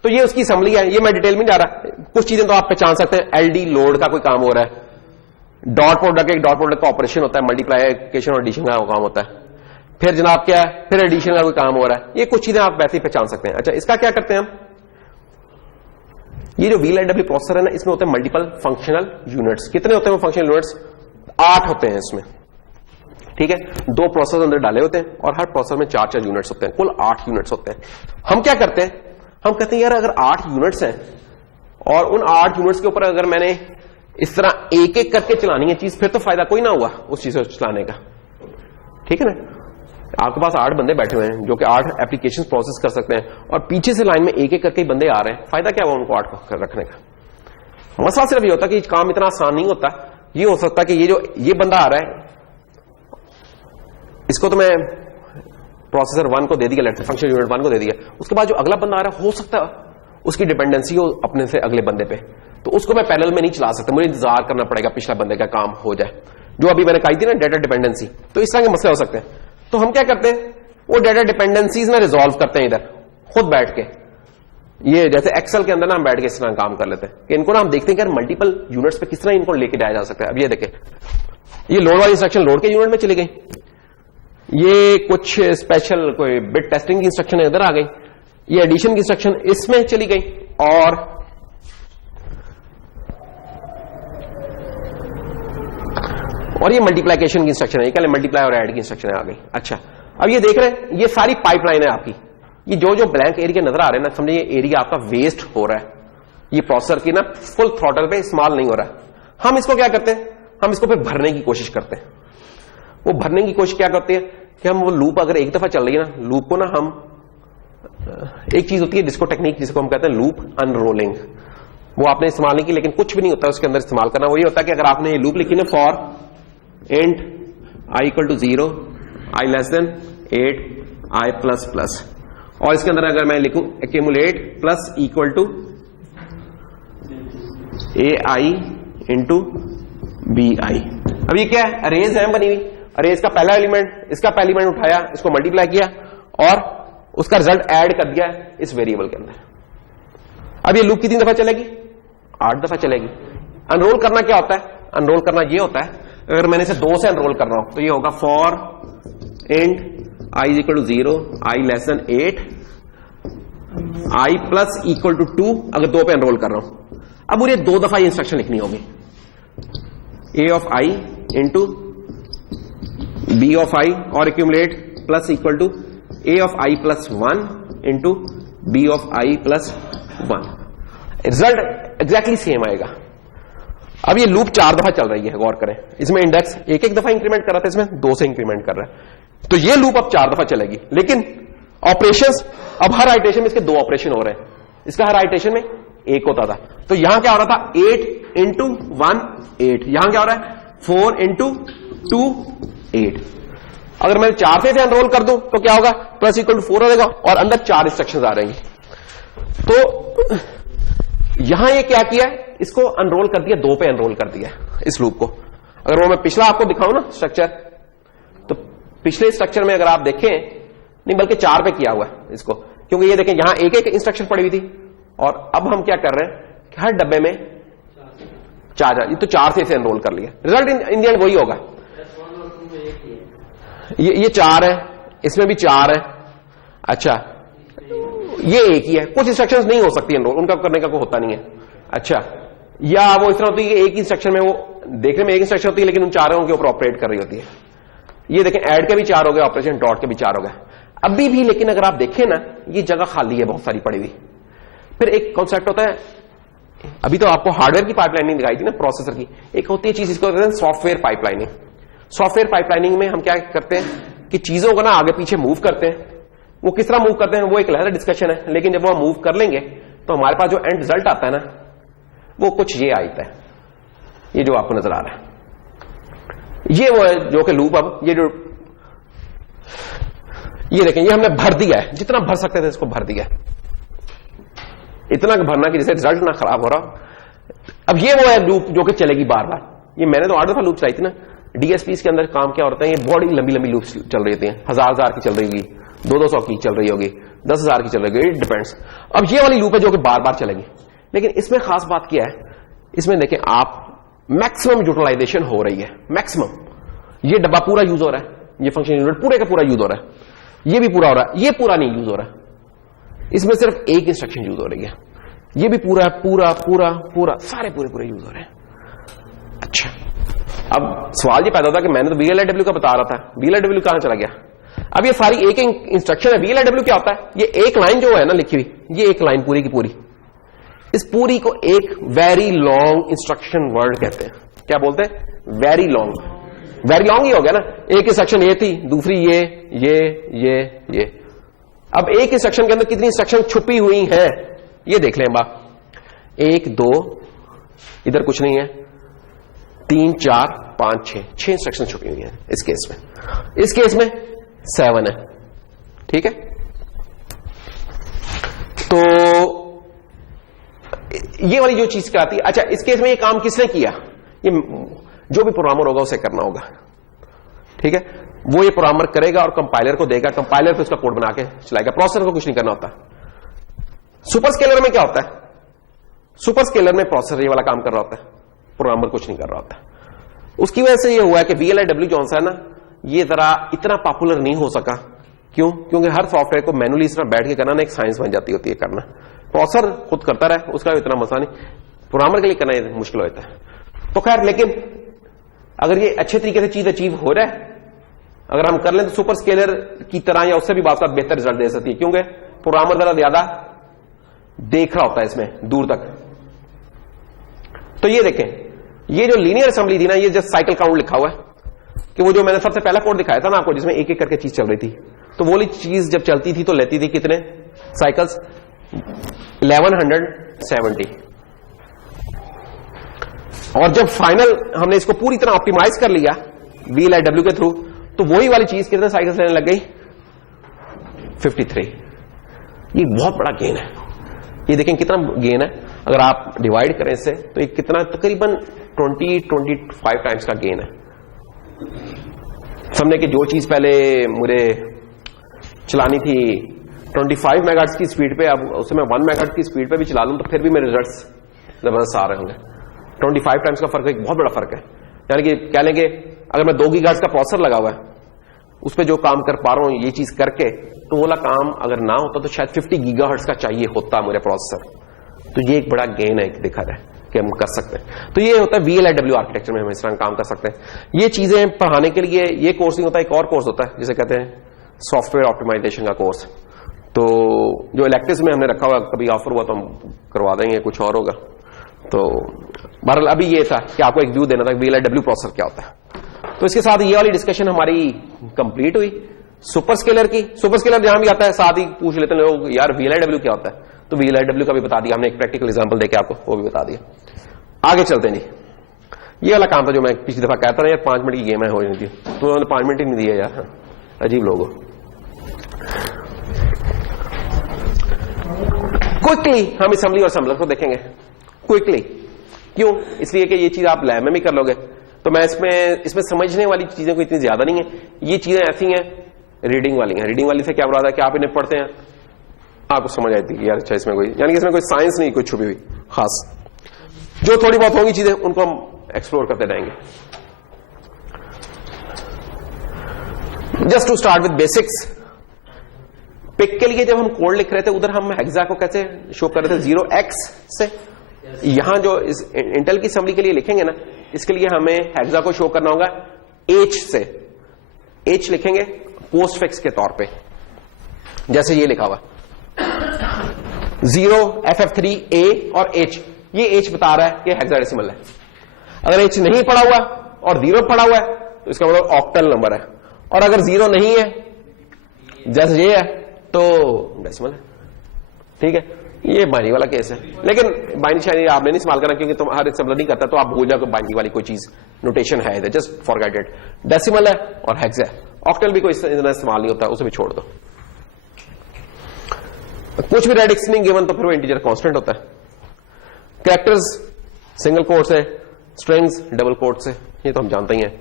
तो ये उसकी असेंबली है। ये मैं डिटेल में जा रहा, कुछ चीजें तो आप पहचान सकते हैं। LD लोड का कोई काम हो रहा है, डॉट प्रोडक्ट, एक डॉट प्रोडक्ट का ऑपरेशन होता है, मल्टीप्लाइकेशन और एडिशन का काम होता है। फिर जनाब क्या है, फिर एडिशन का कोई काम हो रहा है। ये कुछ चीजें आप वैसे ही पहचान सकते हैं। अच्छा, इसका क्या करते हैं हम, ये जो VLIW प्रोसेसर है ना, इसमें होते हैं मल्टीपल फंक्शनल यूनिट्स। कितने होते हैं वो फंक्शनल यूनिट्स, 8 होते हैं इसमें, ठीक है। 2 प्रोसेसर अंदर डाले होते हैं और हर प्रोसेसर में 4-4 यूनिट्स होते हैं, कुल 8 यूनिट्स होते हैं। हम क्या करते हैं, हम कहते हैं यार अगर 8 यूनिट्स हैं और उन 8 यूनिट्स के ऊपर अगर मैंने इस तरह एक एक करके चलानी है चीज, फिर तो फायदा कोई ना हुआ उस चीज को चलाने का। ठीक है ना, आपके पास 8 बंदे बैठे हुए हैं जो कि 8 एप्लीकेशन प्रोसेस कर सकते हैं और पीछे से लाइन में एक एक करके बंदे आ रहे हैं, फायदा क्या हुआ उनको 8 को रखने का। मसला सिर्फ ये होता कि काम इतना आसान नहीं होता। ये हो सकता कि ये बंदा आ रहा है, इसको तो मैं प्रोसेसर 1 को दे दिया, लेट्स से फंक्शन यूनिट 1 को दे दिया, उसके बाद जो अगला बंदा आ रहा है हो सकता है उसकी डिपेंडेंसी हो अपने से अगले बंदे पे, तो उसको मैं पैरेलल में नहीं चला सकता, मुझे इंतजार करना पड़ेगा पिछला बंदे का काम हो जाए, जो अभी मैंने कही थी ना डेटा डिपेंडेंसी। तो इस तरह के मसले हो सकते हैं। तो हम क्या करते हैं, वो डेटा डिपेंडेंसीज ना रिजॉल्व करते हैं इधर खुद बैठ के। ये जैसे एक्सेल के अंदर ना हम बैठ के इस तरह काम कर लेते हैं कि इनको ना हम देखते हैं कि मल्टीपल यूनिट्स पे किस तरह इनको लेके जाया जा सकता है। अब ये देखें, ये लोड वाली इंस्ट्रक्शन लोड के यूनिट में चली गई, ये कुछ स्पेशल कोई बिट टेस्टिंग की इंस्ट्रक्शन इधर आ गई, ये एडिशन की इंस्ट्रक्शन इसमें चली गई, और ये मल्टीप्लिकेशन की इंस्ट्रक्शन है, ये मल्टीप्लाई और ऐड की इंस्ट्रक्शन आ गई। अच्छा, अब ये देख रहे हैं ये सारी पाइपलाइन है आपकी, ये जो जो ब्लैंक एरिया नजर आ रहे हैं ना, समझिए ये एरिया आपका वेस्ट हो रहा है, ये प्रोसेसर की ना फुल थ्रॉटल पे इस्तेमाल नहीं हो रहा है। हम इसको क्या करते हैं, हम इसको फिर भरने की कोशिश करते हैं। वो भरने की कोशिश क्या करते हैं कि हम वो लूप अगर एक दफा चल रही है ना, लूप को ना हम एक चीज होती है जिसको टेक्निक जिसको हम कहते हैं लूप अनरोलिंग, वो आपने इस्तेमाल नहीं की, लेकिन कुछ भी नहीं होता उसके अंदर इस्तेमाल करना। वो ये होता है कि अगर आपने ये लूप लिखी ना for int i equal to 0 i less than 8 i plus plus, और इसके अंदर अगर मैं लिखूं accumulate plus equal to ai into B I. अब ये क्या है, अरेज है बनी हुई, अरेज का पहला एलिमेंट, इसका पहला एलिमेंट उठाया, इसको मल्टीप्लाई किया और उसका रिजल्ट ऐड कर दिया इस वेरिएबल के अंदर। अब ये लूप कितनी दफा चलेगी, 8 दफा चलेगी। अनरोल करना क्या होता है, अनरोल करना ये होता है अगर मैंने इसे 2 से अनरोल कर रहा हूं तो ये होगा for int i is equal to 0 i less than 8 i plus equal to 2, अगर 2 पे अनरोल कर रहा हूं। अब मुझे 2 दफा ये इंस्ट्रक्शन लिखनी होगी, a of i into b of i और accumulate plus equal to a of i plus 1 into b of i plus 1। Result exactly same आएगा। अब ये लूप 4 दफा चल रही है, गौर करें, इसमें इंडेक्स एक एक दफा इंक्रीमेंट कर रहा था, इसमें 2 से इंक्रीमेंट कर रहा है, तो ये लूप अब 4 दफा चलेगी। लेकिन ऑपरेशंस अब हर आइटेशन में इसके 2 ऑपरेशन हो रहे हैं, इसका हर आइटेशन में 1 होता था। तो यहां क्या हो रहा था 8 इंटू 1 8, यहां क्या हो रहा है 4 इंटू 2 8। अगर मैं 4 से अनरोल कर दूं तो क्या होगा, प्लस इक्वल टू 4 हो जाएगा और अंदर 4 इंस्ट्रक्शंस आ रहेंगी। तो यहां ये क्या किया है, इसको अनरोल कर दिया, 2 पे अनरोल कर दिया इस लूप को। अगर वो मैं पिछला आपको दिखाऊं ना स्ट्रक्चर, तो पिछले स्ट्रक्चर में अगर आप देखें, नहीं बल्कि 4 पे किया हुआ है इसको, क्योंकि ये देखें यहां एक एक इंस्ट्रक्शन पड़ी हुई थी और अब हम क्या कर रहे हैं कि हर डब्बे में 4, तो 4 से इसे अनरोल कर लिया। रिजल्ट इन द एंड वही होगा, ये 4 है, इसमें भी 4 है। अच्छा, ये एक ही है, कुछ इंस्ट्रक्शंस नहीं हो सकती एनरोल, उनका करने का कोई होता नहीं है। अच्छा, या वो इस तरह होती है कि एक इंस्ट्रक्शन में वो देखने में एक इंस्ट्रक्शन होती है लेकिन उन चारों के ऊपर ऑपरेट कर रही होती है। ये देखें ऐड के भी 4 हो गए ऑपरेशन, डॉट के भी 4 हो गए अभी भी, लेकिन अगर आप देखें ना ये जगह खाली है, बहुत सारी पड़ी हुई। फिर एक कॉन्सेप्ट होता है, अभी तो आपको हार्डवेयर की पाइपलाइनिंग दिखाई थी ना प्रोसेसर की, एक होती है चीज इसको कहते हैं सॉफ्टवेयर पाइपलाइनिंग। सॉफ्टवेयर पाइपलाइनिंग में हम क्या करते हैं कि चीजों को ना आगे पीछे मूव करते हैं। वो किस तरह मूव करते हैं वो एक अलग डिस्कशन है, लेकिन जब वो मूव कर लेंगे तो हमारे पास जो एंड रिजल्ट आता है ना वो कुछ ये आता है, ये जो आपको नजर आ रहा है, ये वो है जो कि लूप, अब ये जो ये देखें, ये हमने भर दिया है, जितना भर सकते थे इसको भर दिया, इतना भरना कि जैसे रिजल्ट ना खराब हो रहा। अब ये वो है लूप जो कि चलेगी बार बार। ये मैंने तो 8 दफा लूप चलाई थी ना। डीएसपी के अंदर काम क्या होता है, ये बड़ी लंबी लंबी लूप चल रही होती हैं, 1000 की चल रही होगी, 200 की चल रही होगी, 10,000 की चल रही होगी, इट डिपेंड्स। अब ये वाली लूप है जो कि बार बार चलेगी, लेकिन इसमें खास बात क्या है, इसमें देखें आप मैक्सिमम यूटिलाइजेशन हो रही है, मैक्सिमम। ये डब्बा पूरा यूज हो रहा है, ये फंक्शन यूनिट पूरे का पूरा यूज हो रहा है, ये भी पूरा हो रहा है, ये पूरा नहीं यूज हो रहा है, इसमें सिर्फ एक इंस्ट्रक्शन यूज हो रही है, ये भी पूरा पूरा पूरा पूरा सारे पूरे पूरे यूज हो रहे हैं। अच्छा, अब सवाल ये पैदा होता है कि मैंने तो VLIW का बता रहा था, VLIW कहां चला गया। अब ये सारी एक इंस्ट्रक्शन है। VLIW क्या होता है, ये एक लाइन जो है ना लिखी हुई, ये एक लाइन पूरी की पूरी, इस पूरी को एक वेरी लॉन्ग इंस्ट्रक्शन वर्ड कहते हैं। क्या बोलते हैं, वेरी लॉन्ग। वेरी लॉन्ग ही हो गया ना, एक इंस्ट्रक्शन ये थी, दूसरी ये। अब एक इंस्ट्रक्शन के अंदर कितनी इंस्ट्रक्शन छुपी हुई हैं ये देख लें बा। 1 2, इधर कुछ नहीं है, 3 4 5 6 इंस्ट्रक्शन छुपी हुई हैं इस केस में। इस केस में 7 है, ठीक है। तो ये वाली जो चीज कराती है, अच्छा इस केस में ये काम किसने किया, ये जो भी प्रोग्रामर होगा उसे करना होगा, ठीक है। वो ये प्रोग्रामर करेगा और कंपाइलर को देगा, कंपाइलर पे उसका कोड बना के चलाएगा, प्रोसेसर को कुछ नहीं करना होता। सुपर स्केलर में क्या होता है, सुपर स्केलर में प्रोसेसर ये वाला काम कर रहा होता है, प्रोग्रामर कुछ नहीं कर रहा होता। उसकी वजह से ये हुआ है कि VLIW जो है ना, ये जरा इतना पॉपुलर नहीं हो सका। क्यों? क्योंकि हर सॉफ्टवेयर को मैनुअली इस तरह बैठ के करना ना एक साइंस बन जाती होती है करना। प्रोसेसर खुद करता रहे उसका इतना मसला नहीं, प्रोग्रामर के लिए करना मुश्किल होता है। तो खैर, लेकिन अगर ये अच्छे तरीके से चीज अचीव हो रहा है, अगर हम कर लें तो सुपर स्केलर की तरह या उससे भी बात बेहतर रिजल्ट दे सकती है, क्योंकि प्रोग्रामर जरा ज्यादा देख रहा होता है इसमें दूर तक। तो ये देखें, ये जो लीनियर असेंबली थी ना, ये जस्ट साइकिल काउंट लिखा हुआ है कि वो जो मैंने सबसे पहला कोड दिखाया था ना आपको, जिसमें एक एक करके चीज चल रही थी, तो वो वाली चीज जब चलती थी तो लेती थी कितने साइकिल्स, 1170। और जब फाइनल हमने इसको पूरी तरह ऑप्टिमाइज कर लिया VLIW के थ्रू, तो वही वाली चीज कितने साइकिल्स लेने लग गई, 53। ये बहुत बड़ा गेन है। ये देखें कितना गेन है, अगर आप डिवाइड करें इससे तो ये कितना, तकरीबन 20-25 टाइम्स का गेन है। समझे कि जो चीज पहले मुझे चलानी थी 25 मेगाहर्ट्ज की स्पीड पे, अब उसे मैं 1 मेगाहर्ट्ज की स्पीड पे भी चला लूं तो फिर भी मेरे रिजल्ट्स जबरदस्त आ रहे होंगे। 25 टाइम्स का फर्क, एक बहुत बड़ा फर्क है। यानी कि कह लेंगे अगर मैं 2 गीगाहर्ट्ज का प्रोसेसर लगा हुआ है, उस पर जो काम कर पा रहा हूं ये चीज करके, तो वो वाला काम अगर ना होता तो शायद 50 गीगाहर्ट्ज का चाहिए होता मेरे प्रोसेसर। तो ये एक बड़ा गेन है देखा जाए कि हम कर सकते हैं। तो ये होता है VLIW आर्किटेक्चर में हम इस तरह काम कर सकते हैं। ये चीजें पढ़ाने के लिए ये कोर्स नहीं होता, एक और कोर्स होता है जिसे कहते हैं सॉफ्टवेयर ऑप्टिमाइजेशन का कोर्स। तो जो इलेक्टिव्स में हमने रखा हुआ, कभी ऑफर हुआ तो हम करवा देंगे, कुछ और होगा। तो बहरहाल अभी ये था कि आपको एक व्यू देना था VLIW प्रोसेसर क्या होता है। तो इसके साथ ये वाली डिस्कशन हमारी कंप्लीट हुई सुपर स्केलर की। सुपर स्केलर जहां भी आता है साथ ही पूछ लेते हैं लोग, यार VLIW क्या होता है, तो VLIW का भी बता दिया हमने, एक प्रैक्टिकल एग्जांपल देके आपको वो भी बता दिया। आगे चलते नहीं, ये वाला काम था जो मैं पिछली दफा कहता था यार 5 मिनट की गेम है हो जाती, तो उन्होंने 5 मिनट ही नहीं दिए यार, अजीब लोग हो। क्विकली हम असेंबली और असेंबलर को देखेंगे क्विकली। क्यों? इसलिए कि ये चीज आप लैब में भी कर लोगे, तो मैं इसमें समझने वाली चीजें कोई इतनी ज्यादा नहीं है। ये चीजें ऐसी हैं रीडिंग वाली हैं। रीडिंग वाली से क्या बुरा है कि आप इन्हें पढ़ते हैं, आपको समझ आती है यार अच्छा इसमें कोई, यानी कि इसमें कोई साइंस नहीं कोई छुपी हुई खास। जो थोड़ी बहुत होंगी चीजें उनको हम एक्सप्लोर करते रहेंगे। Just to start with basics, pick के लिए जब हम कोड लिख रहे थे उधर हम हेक्सा को कैसे शो कर रहे थे, 0x से। यहां जो इस इंटेल की असेंबली के लिए लिखेंगे ना, इसके लिए हमें हेक्सा को शो करना होगा h से। h लिखेंगे पोस्टफिक्स के तौर पे, जैसे ये लिखा हुआ 0 FF3 A और H। ये H बता रहा है कि हेक्साडेसिमल है। अगर H नहीं पड़ा हुआ और 0 पड़ा हुआ है तो इसका मतलब ऑक्टल नंबर है, और अगर 0 नहीं है जैसे ये है तो डेसिमल है। ठीक है, ये बाइनरी वाला केस है। लेकिन बाइनरी शायद आपने नहीं इस्तेमाल करना क्योंकि तुम हर असेंबलर नहीं करता, तो आप भूल जाओ बाइनरी वाली कोई चीज नोटेशन है, जस्ट फॉरगेट इट। डेसिमल है और हेक्स है, ऑक्टल भी कोई इस्तेमाल नहीं होता, उसे भी छोड़ दो। कुछ भी रेडिक्स नहीं गिवन तो फिर वो इंटीजर कांस्टेंट होता है। कैरेक्टर्स सिंगल कोट से, स्ट्रिंग्स डबल कोट से, ये तो हम जानते ही हैं,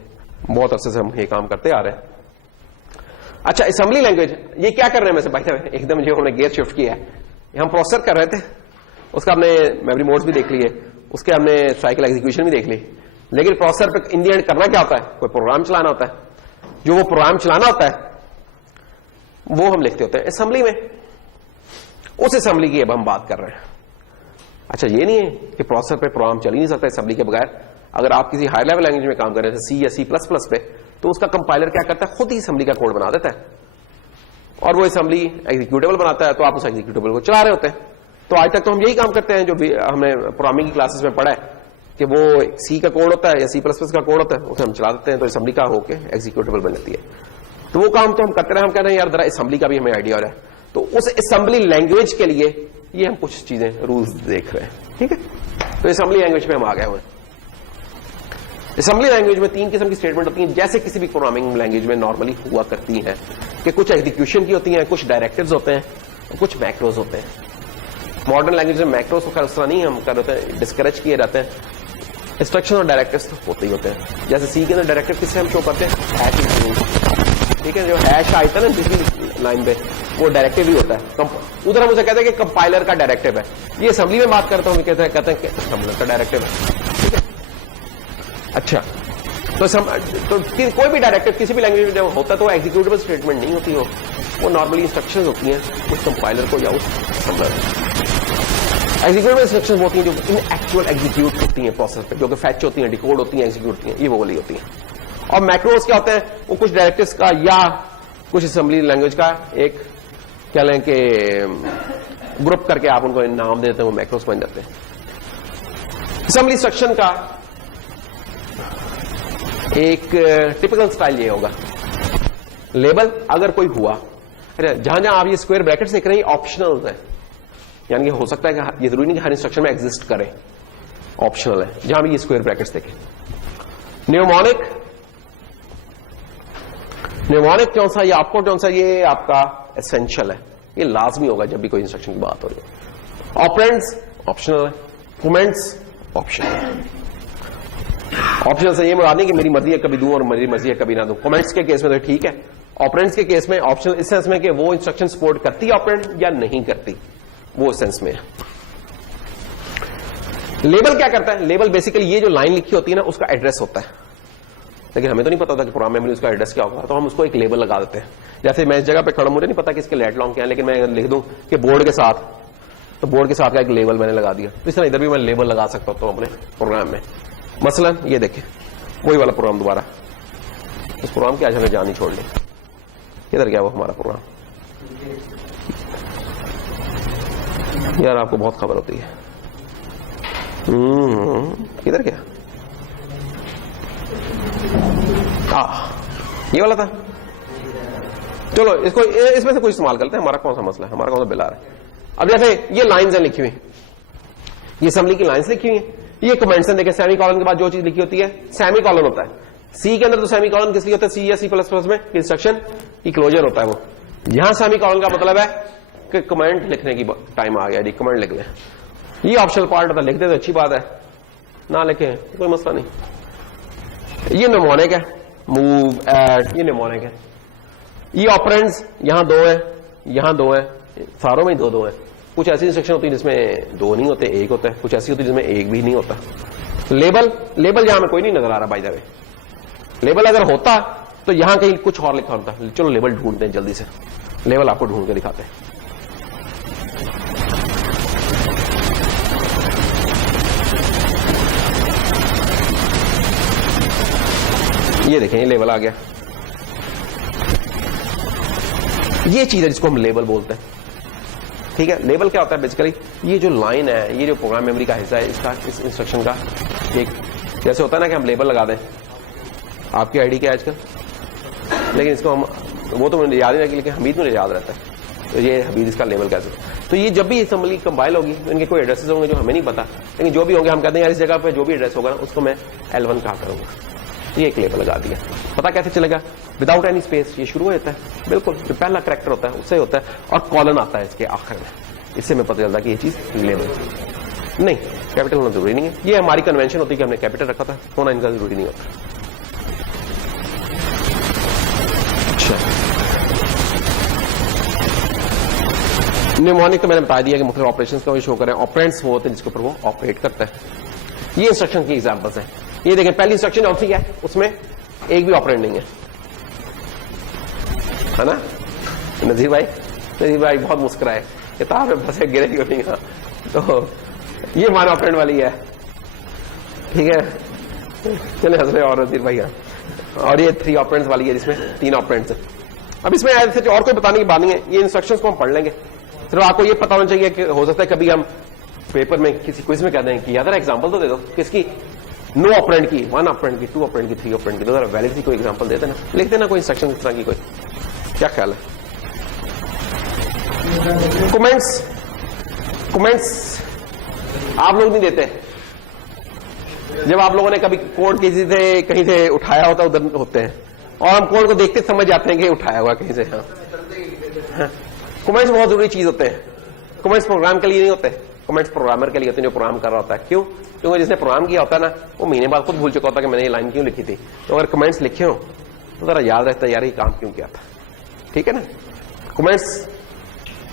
बहुत अरसे से हम ये काम करते आ रहे हैं। अच्छा, असेंबली लैंग्वेज ये क्या कर रहे हैं? वैसे भाई एकदम जो हमने गियर शिफ्ट किया है, हम प्रोसेसर कर रहे थे, उसका हमने मेमोरी मोड्स भी देख लिए, उसके हमने साइकिल एग्जीक्यूशन भी देख ली। लेकिन प्रोसेसर पे इन दी एंड करना क्या होता है? कोई प्रोग्राम चलाना होता है। जो वो प्रोग्राम चलाना होता है वो हम लिखते होते हैं असेंबली में। उस असेंबली की अब हम बात कर रहे हैं। अच्छा, ये नहीं है कि प्रोसेसर पे प्रोग्राम चल ही नहीं सकता असेंबली के बगैर। अगर आप किसी हाई लेवल लैंग्वेज में काम कर रहे हैं, सी या C++ पे, तो उसका कंपाइलर क्या करता है, खुद ही असेंबली का कोड बना देता है और वो असेंबली एग्जीक्यूटेबल बनाता है, तो आप उस एग्जीक्यूटेबल को चला रहे होते हैं। तो आज तक तो हम यही काम करते हैं जो भी हमने प्रोग्रामिंग की क्लासेस में पढ़ा है कि वो सी का कोड होता है या सी प्लस प्लस का कोड होता है, उसे हम चला देते हैं तो असेंबली का होके एग्जीक्यूटेबल बन जाती है। तो वो काम तो हम करते रहे, हम कह रहे हैं यार जरा असेंबली का भी हमें आइडिया हो रहा है, तो उस असेंबली लैंग्वेज के लिए ये हम कुछ चीजें रूल्स देख रहे हैं, ठीक है। तो असेंबली लैंग्वेज में हम आ गए हुए हैं। असेंबली लैंग्वेज में 3 किस्म की स्टेटमेंट होती हैं, जैसे किसी भी प्रोग्रामिंग लैंग्वेज में नॉर्मली हुआ करती हैं, कि कुछ एग्जीक्यूशन की होती हैं, कुछ डायरेक्टिव्स होते हैं, कुछ मैक्रोज होते हैं। मॉडर्न लैंग्वेज में मैक्रोज को उस तरह नहीं हम कर रहे हैं, डिस्करेज किए जाते हैं। इंस्ट्रक्शन और डायरेक्टिव्स तो होते ही होते हैं। जैसे सी के अंदर डायरेक्टिव किससे हम शो करते हैं, हैश इंक्लूड, ठीक है। जो हैश आता है ना दूसरी लाइन पे, वो डायरेक्टिव ही होता है। उधर हम उसे कहते हैं कि कंपाइलर का डायरेक्टिव है। ये असेंबली में बात करता हूं, कहते हैं कि असेंबलर का डायरेक्टिव है, ठीक है। अच्छा, तो कोई भी डायरेक्टिव किसी भी लैंग्वेज में जब होता है तो एग्जीक्यूटेबल स्टेटमेंट नहीं होती, वो नॉर्मली इंस्ट्रक्शंस होती हैं उस कंपाइलर को या उस असेंबलर को। एग्जीक्यूटेबल इंस्ट्रक्शंस होती हैं जो इन एक्चुअल एग्जीक्यूट होती हैं प्रोसेस पे, जो कि फैच होती हैं, डिकोड होती हैं, एग्जीक्यूट होती हैं, ये वो वाली होती हैं। और मैक्रोस क्या होता है, वो कुछ डायरेक्टिव्स का या कुछ असेंबली लैंग्वेज का एक कह लें कि ग्रुप करके आप उनको नाम देते हैं, वो मैक्रोस बन जाते हैं। असेंबली इंस्ट्रक्शन का एक टिपिकल स्टाइल ये होगा, लेबल अगर कोई हुआ, जहां जहां आप ये स्क्वायर ब्रैकेट्स देख रहे हैं ऑप्शनल है, यानी कि हो सकता है कि ये जरूरी नहीं कि हर इंस्ट्रक्शन में एग्जिस्ट करे, ऑप्शनल है। जहां भी ये स्क्वायर ब्रैकेट्स देखें। न्यूमोनिक कौन सा, ये आपको कौन सा, ये आपका एसेंशियल है, ये लाजमी होगा जब भी कोई इंस्ट्रक्शन की बात हो रही है। ऑपरेंड्स ऑप्शनल है, कमेंट्स ऑप्शनल है। ऑप्शनल से ये मुराद नहीं कि मेरी मर्जी है कभी दूं और मेरी मर्जी है कभी ना दूं। कमेंट्स के केस में तो ठीक है। ऑपरेंड्स के केस में ऑप्शनल इस सेंस में कि वो इंस्ट्रक्शन सपोर्ट करती है ऑपरेंड या नहीं करती, वो सेंस में है। लेबल क्या करता है, लेबल बेसिकली ये जो लाइन लिखी होती है ना उसका एड्रेस होता है, लेकिन हमें तो नहीं पता था कि प्रोग्राम मेमोरी उसका एड्रेस क्या होगा, तो हम उसको एक लेबल लगा देते हैं। जैसे मैं इस जगह पे खड़ा, मुझे नहीं पता कि इसके लेट लॉन्ग क्या है, लेकिन मैं लिख दूं कि बोर्ड के साथ, तो बोर्ड के साथ का एक लेबल मैंने लगा दिया। इस तरह इधर भी मैं लेबल लगा सकता हूं अपने प्रोग्राम में। मसलन ये देखें, वही वाला प्रोग्राम दोबारा, इस प्रोग्राम की आज हमें जान ही छोड़ ली, किधर गया वो हमारा प्रोग्राम, यार आपको बहुत खबर होती है, किधर गया, ये वाला था। चलो इसको इसमें से कोई इस्तेमाल करते हैं, हमारा कौन सा मसला है, हमारा कौन सा बिला है। अब जैसे ये लाइंस हैं लिखी हुई, ये असेंबली की लाइंस लिखी हुई हैं, ये कमेंट्स हैं, देखिए सेमी कॉलन के बाद जो चीज लिखी होती है सेमी कॉलन होता है। सी के अंदर तो सेमी कॉलन किस लिए होता है, सी या सी प्लस प्लस में इंस्ट्रक्शन की क्लोजर होता है वो। यहां सेमी कॉलन का मतलब है कि कमेंट लिखने की टाइम आ गया, कमेंट लिख लें। ये ऑप्शनल पार्ट होता है, लिखते तो अच्छी बात है, ना लिखे कोई मसला नहीं। ये निमोनिक है, मूव ऐड, ये निमोनिक है। ये ऑपरेंड्स यहां 2 है, यहां 2 है, सारों में 2-2 है। कुछ ऐसी इंस्ट्रक्शन होती है जिसमें 2 नहीं होते, 1 होता है, कुछ ऐसी होती है जिसमें 1 भी नहीं होता। लेबल यहां में कोई नहीं नजर आ रहा बाय द वे। लेबल अगर होता तो यहां कहीं कुछ और लिखा होता। चलो लेबल ढूंढते हैं जल्दी से, लेबल आपको ढूंढ के दिखाते हैं। ये देखें, ये लेबल आ गया। ये चीज है जिसको हम लेबल बोलते हैं, ठीक है। लेबल क्या होता है बेसिकली, ये जो लाइन है, ये जो प्रोग्राम मेमोरी का हिस्सा है इसका, इस इंस्ट्रक्शन का एक, जैसे होता है ना कि हम लेबल लगा दें, आपकी आईडी क्या है आजकल, लेकिन इसको हम, वो तो मुझे याद नहीं रखी, लेकिन हमीद मुझे याद रहता है, तो ये हमीद इसका लेबल कैसे। तो ये जब भी असेंबली कंपाइल होगी, इनके कोई एड्रेसेस होंगे जो हमें नहीं पता, लेकिन जो भी होंगे हम कहते हैं यार इस जगह पे जो भी एड्रेस होगा उसको मैं L1 कहा करूंगा। ये एक लेबल लगा दिया। पता कैसे चलेगा, विदाउट एनी स्पेस ये शुरू हो जाता है, बिल्कुल जो पहला कैरेक्टर होता है उससे होता है, और कॉलन आता है इसके आखिर में। इससे हमें पता चलता है कि ये चीज लेबल नहीं, कैपिटल होना जरूरी नहीं है। ये हमारी कन्वेंशन होती है कि हमने कैपिटल रखा था, होना इनका जरूरी नहीं होता। अच्छा, न्यूमोनिक तो मैंने बता दिया कि मुख्तलिफ ऑपरेशंस का शो करें, ऑपरेंड्स वो होते हैं जिसके ऊपर वो ऑपरेट करता है। ये इंस्ट्रक्शन की एग्जांपल्स हैं। ये देखें, पहली इंस्ट्रक्शन कौन सी है, उसमें एक भी ऑपरेंड नहीं है ना। नजीर भाई बहुत मुस्कुराए, किताब में फंसे गिरे क्यों नहीं। तो ये मान ऑपरेंड वाली है, ठीक है, चले हंस रहे और नजीर भाई। और ये 3 ऑपरेंड्स वाली है जिसमें 3 ऑपरेंड्स है। अब इसमें और कोई बताने की बात नहीं है, ये इंस्ट्रक्शंस को हम पढ़ लेंगे। सिर्फ आपको ये पता होना चाहिए कि हो सकता है कभी हम पेपर में किसी क्विज में कहते हैं कि यार एग्जांपल तो दे दो किसकी, नो ऑपरेंड की, 1 ऑपरेंड की, 2 ऑपरेंड की, 3 ऑपरेंड की, तो जरा वैलिड सी कोई एग्जांपल देते ना, लिख देना कोई इंस्ट्रक्शन इस तरह की कोई, क्या ख्याल है? कमेंट्स आप लोग नहीं देते। जब आप लोगों ने कभी कोड किसी से कहीं से उठाया होता उधर होते हैं, और हम कोड को देखते समझ जाते हैं कि उठाया हुआ कहीं से। हाँ, कमेंट्स बहुत जरूरी चीज होते हैं। कमेंट्स प्रोग्राम के लिए नहीं होते, कमेंट्स प्रोग्रामर के लिए होते हैं जो प्रोग्राम कर रहा होता है। क्यों? क्योंकि जिसने प्रोग्राम किया होता है ना, वो महीने बाद खुद भूल चुका होता है कि मैंने ये लाइन क्यों लिखी थी। तो अगर कमेंट्स लिखे हो तो जरा याद रहता है यार ये काम क्यों किया था। ठीक है ना? कमेंट्स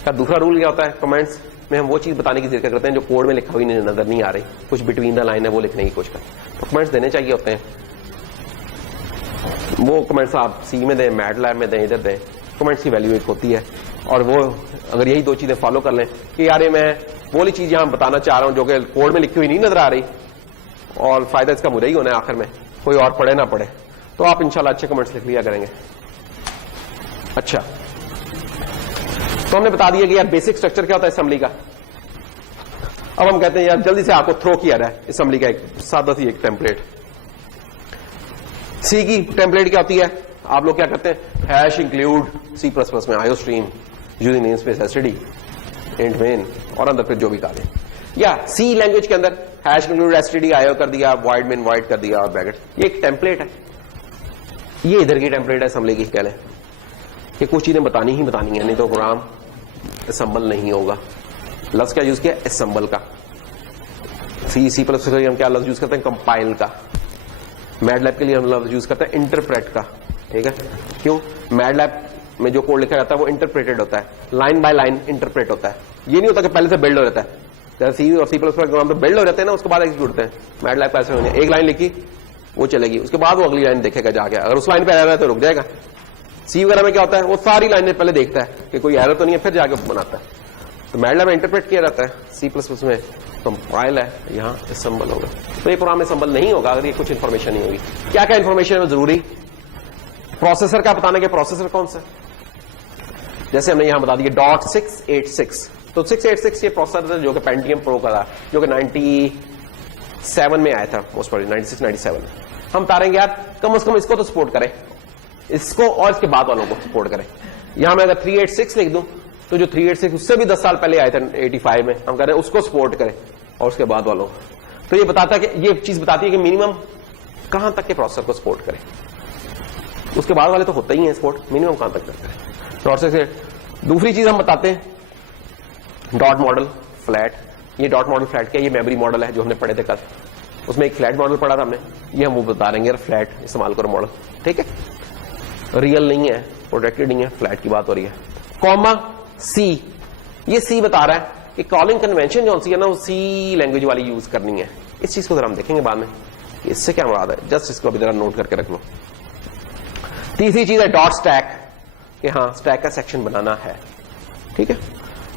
का दूसरा रूल क्या होता है, कमेंट्स में हम वो चीज बताने की जिक्र करते हैं जो कोड में लिखा हुई नजर नहीं आ रही, कुछ बिटवीन द लाइन है वो लिखने की कोशिश करते। तो कमेंट्स देने चाहिए होते हैं। वो कमेंट्स आप सी में दें, मैटलैब में दें, इधर दें, कमेंट्स की वैल्यू एक होती है। और वो अगर यही 2 चीजें फॉलो कर लें कि यार ये मैं वो वाली चीज यहां बताना चाह रहा हूं जो कि कोड में लिखी हुई नहीं नजर आ रही, और फायदा इसका मुझे ही होना है आखिर में, कोई और पढ़े ना पढ़े, तो आप इंशाल्लाह अच्छे कमेंट्स लिख लिया करेंगे। अच्छा, तो हमने बता दिया कि यार बेसिक स्ट्रक्चर क्या होता है असेंबली का। अब हम कहते हैं यार जल्दी से आपको थ्रो किया है असेंबली का एक सादा सी एक टेम्पलेट। सी की टेम्पलेट क्या होती है? आप लोग क्या करते हैं, hash include C plus plus में iostream using namespace STD int main, और अंदर फिर जो भी काले, या सी लैंग्वेज के अंदर हैश इंक्लूड एसटीडी आयो कर दिया, वॉइड मेन वॉइड कर दिया और ब्रैकेट। ये एक टेम्पलेट है, ये इधर की टेम्पलेट है असेंबली की। कह लें कि कुछ चीजें बतानी ही बतानी है, नहीं तो प्रोग्राम असेंबल नहीं होगा। लफ्ज क्या यूज किया? असेंबल का। सी प्लस प्लस हम क्या लफ्ज यूज करते हैं? कंपाइल का। मैटलैब के लिए हम लफ्ज यूज करते हैं इंटरप्रेट का। ठीक है? क्यों? मैटलैब में जो कोड लिखा जाता है वो इंटरप्रेटेड होता है, लाइन बाय लाइन इंटरप्रेट होता है। ये नहीं होता कि पहले से बिल्ड हो जाता है। जैसे सी और सी प्लस प्लस प्रोग्राम तो बिल्ड हो जाते हैं ना, उसके बाद एग्जीक्यूट होते हैं। मैटलैब का ऐसे होने, एक लाइन लिखी वो चलेगी, उसके बाद वो अगली लाइन देखेगा जाके, अगर उस लाइन पे एरर है तो रुक जाएगा। सी वगैरह में क्या होता है, वो सारी लाइनें पहले देखता है कि कोई एरर तो नहीं है, फिर जाके बनाता है। तो मैटलैब में इंटरप्रेट किया जाता है, सी प्लस प्लस में कंपाइल है, यहां असेंबल होगा। तो ये प्रोग्राम असेंबल नहीं होगा अगर ये कुछ इन्फॉर्मेशन नहीं होगी। क्या क्या इन्फॉर्मेशन है जरूरी? प्रोसेसर का बताना कि प्रोसेसर कौन सा, जैसे हमने यहां बता दिया .686। तो 686 ये प्रोसेसर है जो कि पेंटियम प्रो का था, जो कि 97 में आया था, मोस्ट प्रोबेबली 96-97। हम बता रहे हैं यार कम से कम इसको तो सपोर्ट करें, इसको और इसके बाद वालों को सपोर्ट करें। यहां मैं अगर 386 लिख दूं तो जो 386 उससे भी 10 साल पहले आए थे 85 में, हम कह रहे हैं उसको सपोर्ट करें और उसके बाद वालों को। तो ये बताता है कि ये चीज बताती है कि मिनिमम कहां तक के प्रोसेसर को सपोर्ट करें, उसके बाद वाले तो होता ही है सपोर्ट, मिनिमम कहां तक करें प्रोसेसर से। दूसरी चीज हम बताते हैं डॉट मॉडल फ्लैट। ये डॉट मॉडल फ्लैट क्या, ये मेमोरी मॉडल है जो हमने पढ़े थे कल, उसमें एक फ्लैट मॉडल पढ़ा था हमने, ये हम वो बता देंगे फ्लैट इस्तेमाल करो मॉडल। ठीक है? रियल नहीं है, प्रोटेक्टेड नहीं है, फ्लैट की बात हो रही है। कॉमा सी, ये सी बता रहा है कि कॉलिंग कन्वेंशन जो सी है ना वो सी लैंग्वेज वाली यूज करनी है। इस चीज को जरा हम देखेंगे बाद में, इससे क्या मुराद है, जस्ट इसको अभी जरा नोट करके रख लो। तीसरी चीज है डॉट स्टैक, कि हाँ स्टैक का सेक्शन बनाना है। ठीक है?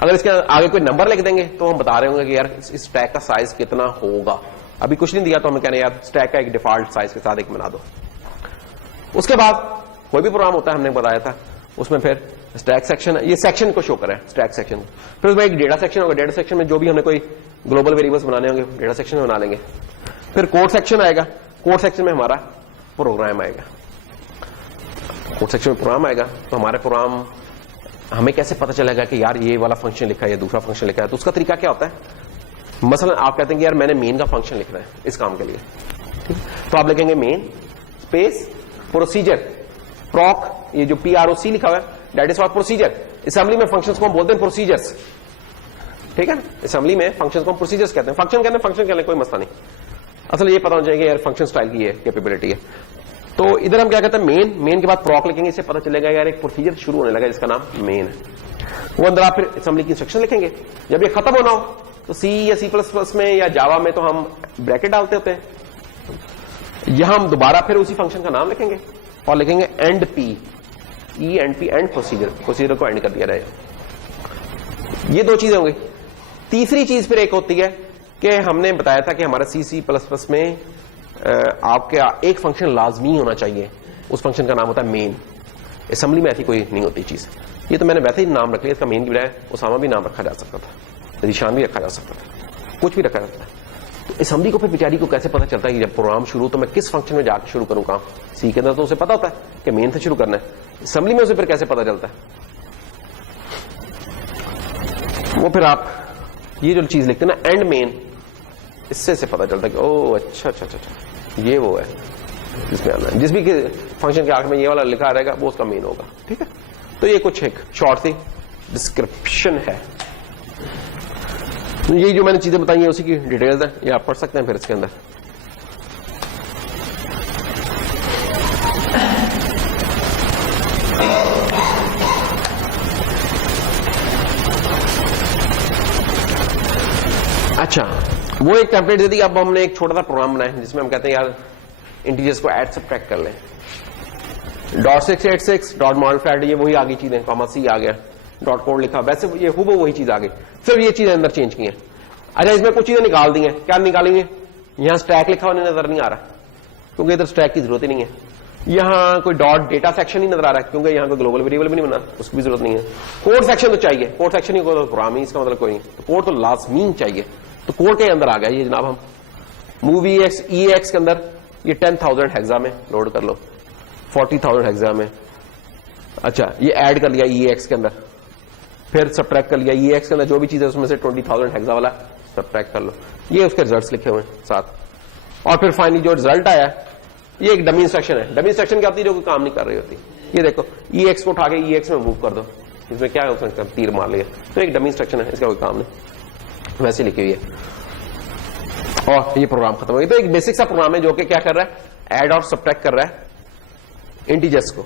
अगर इसके आगे कोई नंबर लिख देंगे तो हम बता रहे होंगे कि यार इस स्टैक का साइज कितना होगा। अभी कुछ नहीं दिया तो हमें कहना यार स्टैक का एक डिफॉल्ट साइज के साथ एक बना दो। उसके बाद कोई भी प्रोग्राम होता है, हमने बताया था, उसमें फिर स्टैक सेक्शन, ये सेक्शन को शो करें, स्टैक सेक्शन। फिर उसमें एक डेटा सेक्शन होगा, डेटा सेक्शन में जो भी हमने कोई ग्लोबल वेरिएबल्स बनाने होंगे डेटा सेक्शन में बना लेंगे। फिर कोड सेक्शन आएगा, कोड सेक्शन में हमारा प्रोग्राम आएगा। कोड सेक्शन में प्रोग्राम आएगा तो हमारे प्रोग्राम हमें कैसे पता चलेगा कि यार ये वाला फंक्शन लिखा है या दूसरा फंक्शन लिखा है। तो उसका तरीका क्या होता है, मसलन आप कहते हैं कि यार मैंने मेन का फंक्शन लिखना है इस काम के लिए, तो आप लिखेंगे मेन स्पेस प्रोसीजर प्रॉक, ये जो PROC लिखा हुआ है that is for procedure. Assembly में फंक्शंस को हम बोलते हैं प्रोसीजर्स। ठीक है? असेंबली में फंक्शंस को हम प्रोसीजर्स कहते हैं। फंक्शन कहते हैं फंक्शन कहने कोई मसला नहीं, असल ये पता होना चाहिए यार फंक्शन स्टाइल की है कैपेबिलिटी है। तो इधर हम क्या कहते हैं मेन के बाद प्रॉक लिखेंगे, इससे पता चलेगा यार एक प्रोसीजर शुरू होने लगा जिसका नाम मेन है। वो अंदर आप फिर असेंबली की इंस्ट्रक्शन लिखेंगे। जब ये खत्म होना हो तो सी या सी प्लस प्लस में या जावा में तो हम ब्रैकेट डालते होते हैं, यहां हम दोबारा फिर उसी फंक्शन का नाम लिखेंगे और लिखेंगे and P, E and P and procedure को एंड कर दिया जाएगा। ये दो चीजें होंगी। तीसरी चीज फिर एक होती है कि हमने बताया था कि हमारा सी प्लस प्लस में आपके एक फंक्शन लाजमी होना चाहिए, उस फंक्शन का नाम होता है मेन। असेंबली में ऐसी कोई नहीं होती चीज। ये तो मैंने वैसे ही नाम रख लिया, इसका मेन की बजाय उसामा भी नाम रखा जा सकता था, निशान भी रखा जा सकता था। कुछ भी रखा रहता है। तो असेंबली को फिर बेचारी को कैसे पता चलता है कि जब प्रोग्राम शुरू तो मैं किस फंक्शन में जाकर शुरू करूं काम? सी के अंदर तो उसे पता होता है कि मेन से शुरू करना है, असेंबली में उसे फिर कैसे पता चलता है? वो फिर आप ये जो चीज लिखते हैं ना एंड मेन, इससे से पता चलता है कि ओ अच्छा अच्छा अच्छा ये वो है जिसमें आना है। जिस भी फंक्शन के आखिर में ये वाला लिखा रहेगा वो उसका मेन होगा। ठीक है, तो ये कुछ एक शॉर्ट सी डिस्क्रिप्शन है। तो ये जो मैंने चीजें बताई हैं उसी की डिटेल्स है, ये आप पढ़ सकते हैं फिर इसके अंदर। अच्छा, वो एक टेम्पलेट दे दी। अब हमने एक छोटा सा प्रोग्राम बनाया जिसमें हम कहते हैं यार इंटीजर्स को ऐड सब्ट्रैक्ट कर लें। .686 डॉट मॉडिफाइड, ये वही आगे चीजें, कॉमा सी आ गया, डॉट कोड लिखा, वैसे ये हुबहू वही चीज आ गई, सिर्फ ये चीजें अंदर चेंज की हैं। अच्छा, इसमें कुछ चीजें निकाल दी हैं। क्या निकालेंगे? यहां स्टैक लिखा हुआ नजर नहीं आ रहा क्योंकि इधर स्टैक की जरूरत ही नहीं है। यहां कोई डॉट डेटा सेक्शन नहीं नजर आ रहा है क्योंकि यहां कोई ग्लोबल वेरिएबल भी नहीं बना, उसकी भी जरूरत नहीं है। कोड सेक्शन तो चाहिए, कोड सेक्शन ही कोई प्रोग्राम ही, इसका मतलब कोई नहीं, तो कोड तो लाजमी चाहिए। तो कोड के अंदर आ गया ये जनाब, हम मूव EX के अंदर ये 10,000 हेक्सा में लोड कर लो, 40,000 हेक्सा में। अच्छा, ये ऐड कर लिया EX के अंदर, फिर सब्ट्रैक्ट कर लिया EX के अंदर जो भी चीज है उसमें से 20,000 हेक्सा वाला सब्ट्रैक्ट कर लो। ये उसके रिजल्ट्स लिखे हुए हैं साथ। और फिर फाइनली जो रिजल्ट आया ये एक डमी इंस्ट्रक्शन है। डमी इंस्ट्रक्शन क्या होती है? जो कोई काम नहीं कर रही होती। ये देखो, EX को उठा के EX में मूव कर दो, इसमें क्या है उसने तीर मार लिया, तो एक डमी इंस्ट्रक्शन है, इसका कोई काम नहीं, वैसे लिखी हुई है और ये प्रोग्राम खत्म हो गया। तो एक बेसिक सा प्रोग्राम है जो कि क्या कर रहा है, ऐड और सब्ट्रैक्ट कर रहा है इंटीजर्स को।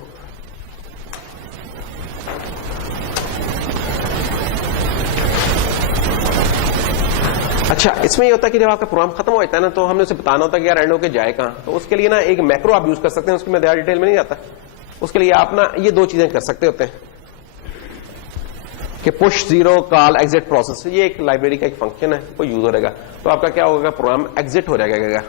अच्छा, इसमें ये होता है कि जब आपका प्रोग्राम खत्म हो जाता है ना, तो हमने उसे बताना होता है कि यार एंड होके जाए कहां। तो उसके लिए ना एक मैक्रो आप यूज कर सकते हैं, उसकी मैं ज्यादा डिटेल में नहीं जाता। उसके लिए आप ना ये दो चीजें कर सकते होते हैं कि push zero call exit process. ये एक लाइब्रेरी का एक फंक्शन है, वो यूज हो रहेगा। तो आपका क्या होगा, प्रोग्राम एग्जिट हो जाएगा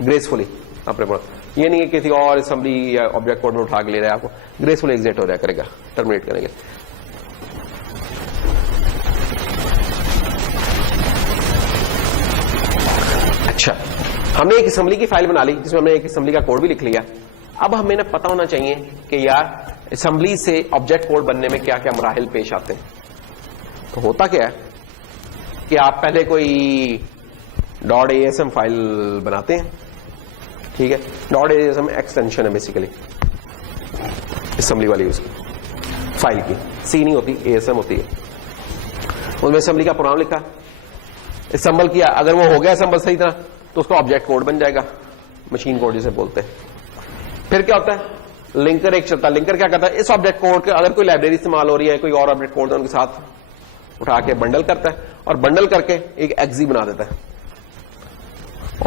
ग्रेसफुली अपने प्रोग्राम। ये नहीं है किसी और असेंबली या ऑब्जेक्ट कोड में उठा के ले रहा है, आपको ग्रेसफुली एग्जिट हो जाएगा करेगा, टर्मिनेट करेंगे। अच्छा, हमने एक असेंबली की फाइल बना ली जिसमें हमने एक असेंबली का कोड भी लिख लिया। अब हमें ना पता होना चाहिए कि यार असेंबली से ऑब्जेक्ट कोड बनने में क्या क्या मराहिल पेश आते हैं। तो होता क्या है कि आप पहले कोई .asm फाइल बनाते हैं, ठीक है। .asm एक्सटेंशन है बेसिकली असेंबली वाली उसकी फाइल की, सी नहीं होती, asm होती है। उसमें असेंबली का प्रोग्राम लिखा, असेंबल किया, अगर वो हो गया असेंबल सही तरह तो उसका ऑब्जेक्ट कोड बन जाएगा, मशीन कोड जिसे बोलते हैं। फिर क्या होता है, लिंकर एक चलता है। लिंकर क्या करता है, इस ऑब्जेक्ट कोड के अगर कोई लाइब्रेरी इस्तेमाल हो रही है, कोई और ऑब्जेक्ट कोड उनके साथ उठा के बंडल करता है और बंडल करके एक एक्जी बना देता है।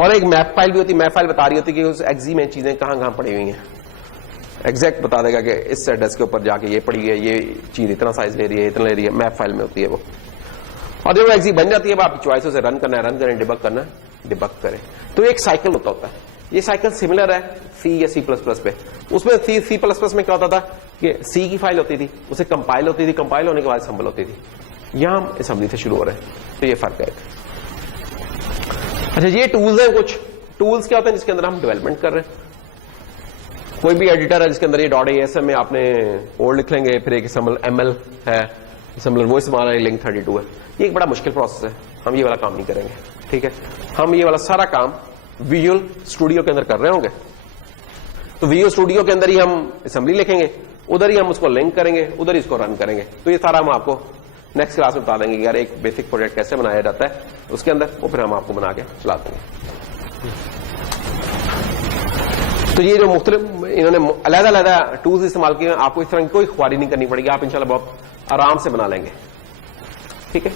और एक मैप फाइल भी होती है, मैप फाइल बता रही होती है कि उस एक्जी में चीजें कहां कहां पड़ी हुई हैं, एग्जैक्ट बता देगा कि इस एड्रेस के ऊपर जाके ये पड़ी है, ये चीज इतना साइज ले रही है, इतना ले रही है, मैप फाइल में होती है वो। और जब वो एक्जी बन जाती है, आपकी चॉइस से रन करना है रन करें, डिबग करना है डिबग करें। तो एक साइकिल होता है। ये साइकिल सिमिलर है सी या C++ पे। उसमें C++ में क्या होता था कि सी की फाइल होती थी, उसे कंपाइल होती थी, कंपाइल होने के बाद असेंबल होती थी। यहां हम असेंबली से शुरू हो रहे हैं, तो ये फर्क है। अच्छा, ये टूल्स हैं, कुछ टूल्स क्या होते हैं जिसके अंदर हम डेवलपमेंट कर रहे हैं। कोई भी एडिटर है जिसके अंदर ये .asm में आपने कोड लिख लेंगे, फिर एक असेंबल ML है, असेंबलर वो इस्तेमाल है, लिंक 32 है। ये एक बड़ा मुश्किल प्रोसेस है, हम ये वाला काम नहीं करेंगे, ठीक है। हम ये वाला सारा काम विजुअल स्टूडियो के अंदर कर रहे होंगे। तो विजुअल स्टूडियो के अंदर ही हम असेंबली लिखेंगे, उधर ही हम उसको लिंक करेंगे, उधर ही इसको रन करेंगे। तो ये सारा हम आपको नेक्स्ट क्लास में बता देंगे यार एक बेसिक प्रोजेक्ट कैसे बनाया जाता है उसके अंदर, वो फिर हम आपको बना के चला देंगे। तो ये जो मुख्तलिफ इन्होंने अलग-अलग टूल्स इस्तेमाल किए, आपको इस तरह की कोई ख्वारी नहीं करनी पड़ेगी, आप इंशाल्लाह बहुत आराम से बना लेंगे, ठीक है।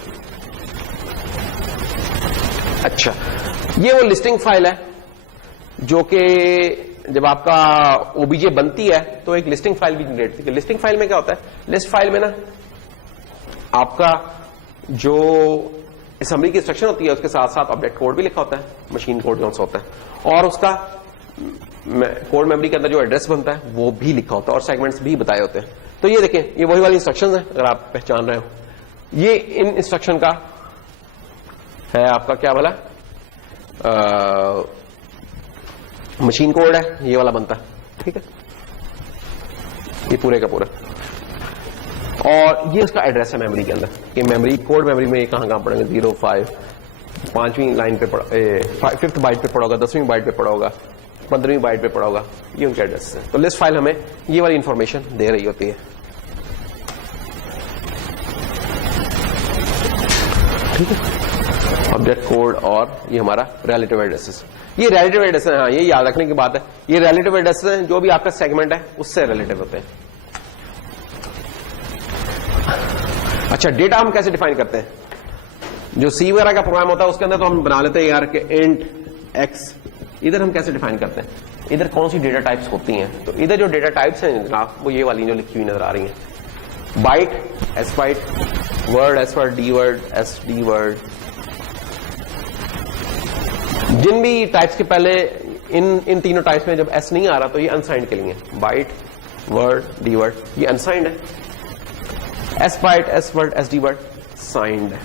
अच्छा, ये वो लिस्टिंग फाइल है जो कि जब आपका ओबीजे बनती है तो एक लिस्टिंग फाइल भी जनरेट होती है। लिस्टिंग फाइल में क्या होता है, लिस्ट फाइल में ना आपका जो असेंबली की इंस्ट्रक्शन होती है उसके साथ साथ ऑब्जेक्ट कोड भी लिखा होता है, मशीन कोड जो होता है, और उसका कोड मेमोरी के अंदर जो एड्रेस बनता है वो भी लिखा होता है और सेगमेंट्स भी बताए होते हैं। तो ये देखें, ये वही वाली इंस्ट्रक्शंस हैं, अगर आप पहचान रहे हो। ये इन इंस्ट्रक्शन का है आपका क्या वाला मशीन कोड है, ये वाला बनता है, ठीक है, ये पूरे का पूरा। और ये उसका एड्रेस है मेमोरी के अंदर, कि मेमोरी कोड मेमोरी में ये कहां पड़ेंगे, 05 5वीं लाइन पे पड़ा, 5th बाइट पे पड़ा होगा, 10वीं बाइट पे पड़ा होगा, 15वीं बाइट पे पड़ा होगा, ये उनके एड्रेस है। तो लिस्ट फाइल हमें ये वाली इंफॉर्मेशन दे रही होती है, ठीक है। ऑब्जेक्ट कोड और ये हमारा रिलेटिव एड्रेसेस, ये रिलेटिव एड्रेस है, हाँ ये याद रखने की बात है, ये रिलेटिव एड्रेस है, जो भी आपका सेगमेंट है उससे रिलेटिव होते हैं। अच्छा, डेटा हम कैसे डिफाइन करते हैं? जो सी वगैरह का प्रोग्राम होता है उसके अंदर तो हम बना लेते हैं यार कि इंट एक्स, इधर हम कैसे डिफाइन करते हैं, इधर कौन सी डेटा टाइप्स होती हैं? तो इधर जो डेटा टाइप्स हैं जनाब वो ये वाली जो लिखी हुई नजर आ रही हैं, byte, S byte, word, S word, D word, S D word. जिन भी टाइप्स के पहले इन तीनों टाइप्स में जब एस नहीं आ रहा तो ये अनसाइंड के लिए, बाइट, वर्ड, डी वर्ड, ये अनसाइंड है। S byte, S word, S D word signed है।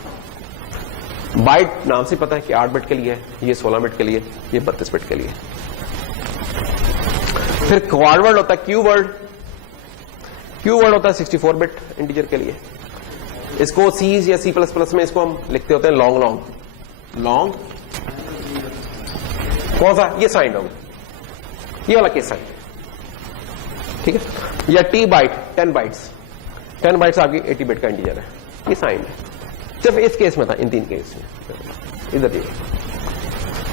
बाइट नाम से पता है कि 8 बिट के लिए है, ये 16 बिट के लिए, ये 32 बिट के लिए। फिर क्वाड वर्ड होता है क्यू वर्ड, क्यू वर्ड होता है 64 बिट इंटीजर के लिए। इसको सी या सी प्लस प्लस में इसको हम लिखते होते हैं लॉन्ग लॉन्ग लॉन्ग, कौन सा, ये साइंड होगा, ये वाला केस साइंड, ठीक है। या टी बाइट 10 बाइट्स, 10 बाइट्स आपकी 80 बिट का इंटीजर है, ये साइंड है। सिर्फ इस केस में था, इन 3 केस में इधर ये।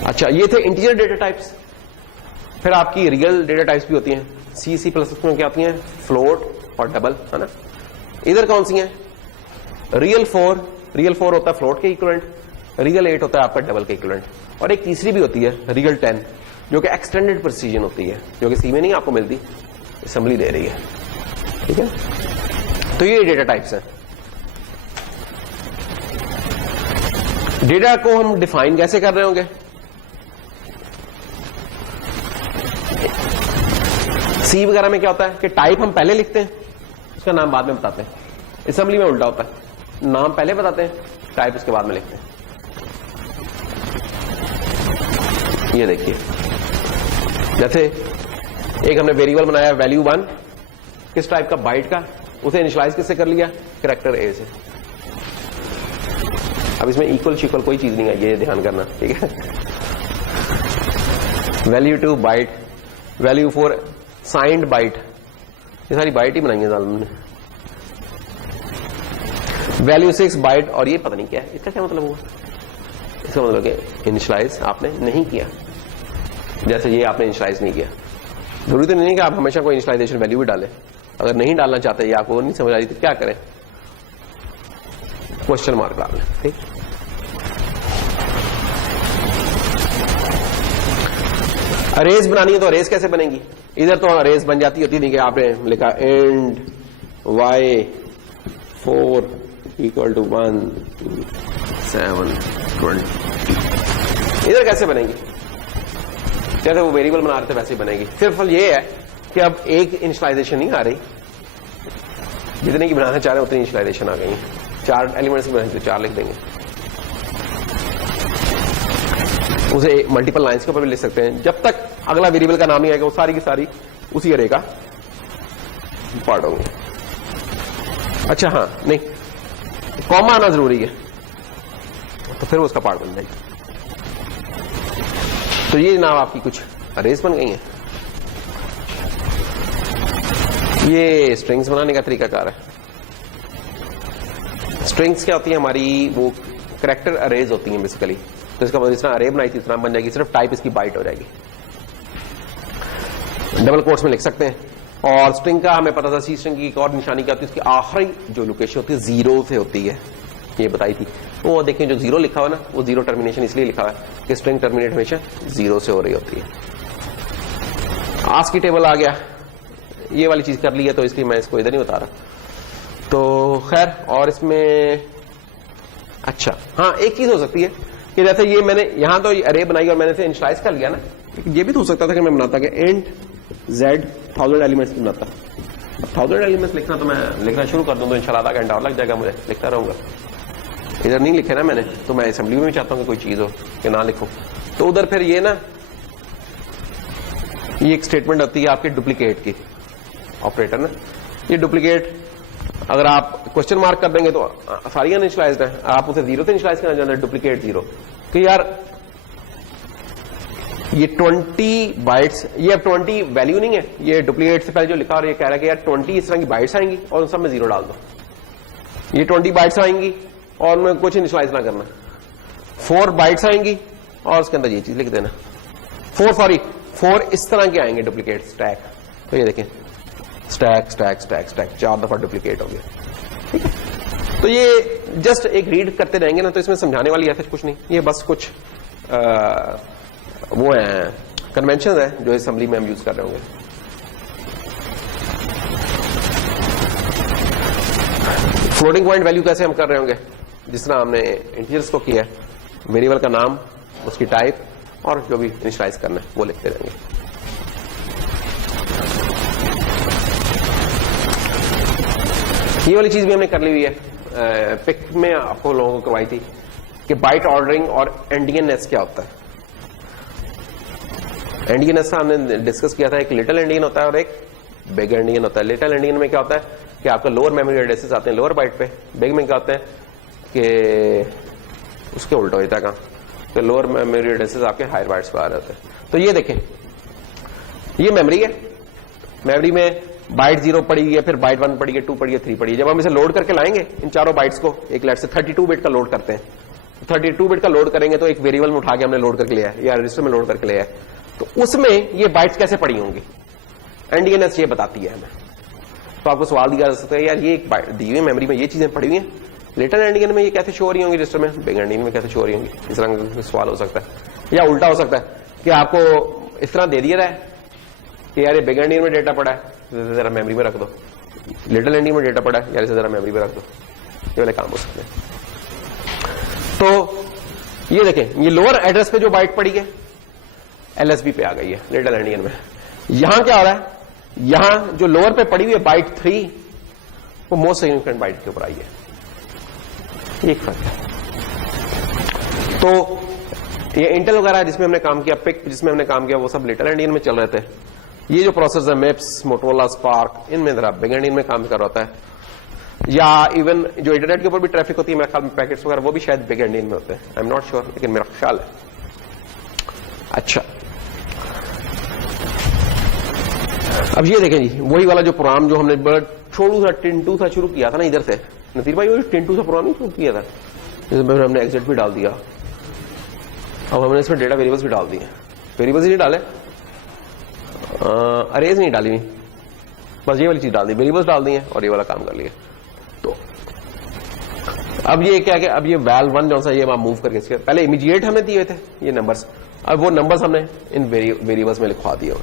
अच्छा, ये थे इंटीजर डेटा टाइप्स। फिर आपकी रियल डेटा टाइप्स भी होती हैं, सी सी प्लस में क्या होती हैं, फ्लोट और डबल, है ना। इधर कौन सी हैं, रियल 4 होता है फ्लोट के इक्विवेलेंट, रियल 8 होता है आपका डबल के इक्विवेलेंट, और एक तीसरी भी होती है रियल 10 जो कि एक्सटेंडेड प्रिसीजन होती है, जो कि सी में नहीं आपको मिलती, असेंबली दे रही है, ठीक है। तो ये डेटा टाइप्स हैं। डेटा को हम डिफाइन कैसे कर रहे होंगे, सी वगैरह में क्या होता है कि टाइप हम पहले लिखते हैं, उसका नाम बाद में बताते हैं। असेंबली में उल्टा होता है, नाम पहले बताते हैं, टाइप उसके बाद में लिखते हैं। ये देखिए, जैसे एक हमने वेरिएबल बनाया वैल्यू 1, किस टाइप का, बाइट का, उसे इनिशियलाइज किससे कर लिया, कैरेक्टर ए से। अब इसमें इक्वल शिक्वल कोई चीज नहीं है, ये ध्यान करना, ठीक है। Value 2 byte, value 4 signed byte, ये सारी बाइट ही बनाई है जालिम ने। वैल्यू 6 बाइट, और ये पता नहीं क्या है, इसका क्या मतलब हुआ, इसका मतलब कि इनिशियलाइज आपने नहीं किया, जैसे ये आपने इनिशियलाइज नहीं किया। जरूरी तो नहीं है कि आप हमेशा कोई इनिशियलाइजेशन वैल्यू भी डालें, अगर नहीं डालना चाहते या आपको नहीं समझ आ रही तो क्या करें, क्वेश्चन मार्क डाल लें, ठीक। अरेज बनानी है तो अरेज कैसे बनेगी, इधर तो अरेज बन जाती होती नहीं कि आपने लिखा एंड y 4 इक्वल टू 1 2 7 20, इधर कैसे बनेगी, जैसे वो वेरिएबल बना रहे थे वैसे ही बनेगी। सिर्फ ये है कि अब एक इनिशियलाइजेशन नहीं आ रही, जितने की बनाना चाह रहे उतनी इनिशियलाइजेशन आ गई। 4 एलिमेंट्स की बनानी तो 4 लिख देंगे, उसे मल्टीपल लाइंस के ऊपर भी लिख सकते हैं, जब तक अगला वेरिएबल का नाम नहीं आएगा वो सारी की सारी उसी अरे का पार्ट होंगे। अच्छा हाँ, नहीं कॉमा आना जरूरी है, तो फिर उसका पार्ट बन जाएगी। तो ये जनाब आपकी कुछ अरेज बन गई हैं। ये स्ट्रिंग्स बनाने का तरीकाकार है। स्ट्रिंग्स क्या होती है, हमारी वो कैरेक्टर अरेज होती हैं बेसिकली। तो इसका मतलब जिस तरह अरे बनाई थी इस तरह बन जाएगी, सिर्फ टाइप इसकी बाइट हो जाएगी। डबल कोट्स में लिख सकते हैं। और स्ट्रिंग का हमें पता था, सी स्ट्रिंग की एक और निशानी क्या होती है, उसकी आखिरी जो लोकेशन होती है 0 से होती है, ये बताई थी। वो देखें जो 0 लिखा हुआ ना, वो 0 टर्मिनेशन इसलिए लिखा हुआ है कि स्ट्रिंग टर्मिनेट हमेशा 0 से हो रही होती है। आस्की टेबल आ गया, ये वाली चीज कर ली है तो इसलिए मैं इसको इधर नहीं बता रहा। तो खैर, और इसमें अच्छा हाँ, एक चीज हो सकती है कि जैसे ये मैंने यहां तो अरे बनाई और मैंने इसे इनिशियलाइज कर लिया ना, ये भी तो हो सकता था कि मैं बनाता कि एंड जेड 1000 एलिमेंट्स बनाता। 1000 एलिमेंट्स लिखना तो मैं लिखना शुरू कर दूं तो इंशाल्लाह आधा घंटा और लग जाएगा मुझे, लिखता रहूंगा। इधर नहीं लिखे ना मैंने, तो मैं असेंबली में भी चाहता हूं कि कोई चीज हो कि ना लिखूं। तो उधर फिर ये ना, ये एक स्टेटमेंट आती है आपके डुप्लीकेट की, ऑपरेटर ना, ये डुप्लीकेट अगर आप क्वेश्चन मार्क कर देंगे तो सारी अनइनिशियलाइज्ड है, आप उसे जीरो से इनिशियलाइज करना चाहते हैं, डुप्लीकेट जीरो, कि यार ये 20 बाइट्स, ये अब 20 वैल्यू नहीं है, ये डुप्लीकेट से पहले जो लिखा और ये कह रहा है कि यार 20 इस तरह की बाइट्स आएंगी और उन सब में जीरो डाल दो। ये 20 बाइट्स आएंगी और उनमें कुछ इनिशियलाइज ना करना, 4 बाइट्स आएंगी और उसके अंदर ये चीज लिख देना, 4 इस तरह के आएंगे डुप्लीकेट स्टैक। तो ये देखें स्टैक स्टैक स्टैक स्टैक 4 दफा डुप्लीकेट हो गया, ठीक है। तो ये जस्ट एक रीड करते रहेंगे ना, तो इसमें समझाने वाली ऐसा कुछ नहीं, ये बस कुछ वो है कन्वेंशन है जो असेंबली में हम यूज कर रहे होंगे। फ्लोटिंग पॉइंट वैल्यू कैसे हम कर रहे होंगे, जिस तरह हमने इंटीजर्स को किया, वेरिएबल का नाम, उसकी टाइप और जो भी इनिशियलाइज करना है वो लिखते रहेंगे। ये वाली चीज भी हमने कर ली हुई है, पिक में आपको लोगों को करवाई थी कि बाइट ऑर्डरिंग और एनडीएनएस क्या होता है। एनडीएनएस का हमने डिस्कस किया था, एक लिटिल एंडियन होता है और एक बिग एंडियन होता है। लिटिल एंडियन में क्या होता है कि आपका लोअर मेमोरी एड्रेसेस आते हैं लोअर बाइट पे, बिग में क्या होता है कि उसके उल्टा होता है कि लोअर मेमोरी एड्रेसेस आपके हायर बाइट्स पे आ रहे होते हैं। तो ये देखें, ये मेमोरी है, मेमोरी में बाइट 0 पड़ी है, फिर बाइट 1 पड़ी है, 2 पड़ी है, 3 पड़ी है। जब हम इसे लोड करके लाएंगे इन चारों बाइट्स को, एक लेट से 32 बिट का लोड करते हैं, 32 बिट का लोड करेंगे तो एक वेरिएबल में उठा के हमने लोड करके लिया है या रजिस्टर में लोड करके लिया है, तो उसमें ये बाइट्स कैसे पड़ी होंगी, एनडीएनएस ये बताती है हमें। तो आपको सवाल दिया जा सकता है यार ये एक दी हुई मेमोरी में ये चीजें पड़ी हुई हैं, लिटिल एंडियन में ये कैसे शो हो रही होंगी रजिस्टर में, बिग एंडियन में कैसे शो हो रही होंगी, इस तरह का सवाल हो सकता है। या उल्टा हो सकता है कि आपको इस तरह दे दिया रहा है कि यार ये बिग एंडियन में डेटा पड़ा है, जरा मेमोरी में रख दो, लिटिल एंडियन में डेटा पड़ा है, यार इसे जरा मेमोरी में रख दो, ये वाले काम हो सकते हैं। तो ये देखें, ये लोअर एड्रेस पे जो बाइट पड़ी है एलएसबी पे आ गई है लिटिल एंडियन में। यहां क्या हो रहा है, यहां जो लोअर पे पड़ी हुई है बाइट 3 वो मोस्ट सिग्निफिकेंट बाइट के ऊपर आई है, एक फर्क है। तो ये इंटेल वगैरह जिसमें हमने काम किया, पिक जिसमें हमने काम किया, वो सब लिटिल एंडियन में चल रहे थे। ये जो प्रोसेस है मैप्स, मोटोरोला, स्पार्क, इनमें जरा बिग एंडियन में काम कर रहा होता है। या इवन जो इंटरनेट के ऊपर भी ट्रैफिक होती है मेरे ख्याल में पैकेट्स वगैरह, वो भी शायद बिग एंडियन में होते हैं, आई एम नॉट श्योर, लेकिन मेरा ख्याल है। अच्छा, अब ये देखें जी, वही वाला जो प्रोग्राम जो हमने बड़ा छोड़ू सा टिंटू सा शुरू किया था ना इधर से, नसीर भाई वही टिंटू सा प्रोग्राम नहीं शुरू किया था, जिसमें हमने एग्जिट भी डाल दिया, अब हमने इसमें डेटा वेरिएबल्स भी डाल दिए, वेरिएबल्स ही नहीं डाले, अरेज नहीं डाली, बस ये वाली चीज डाल दी, वेरिएबल्स डाल दिए और ये वाला काम कर लिया। तो अब ये क्या क्या, अब ये वैल 1 जो सा ये मूव करके इसके पहले इमीडिएट हमें दिए थे ये नंबर्स, अब वो नंबर्स हमने इन वेरिएबल्स में लिखवा दिए।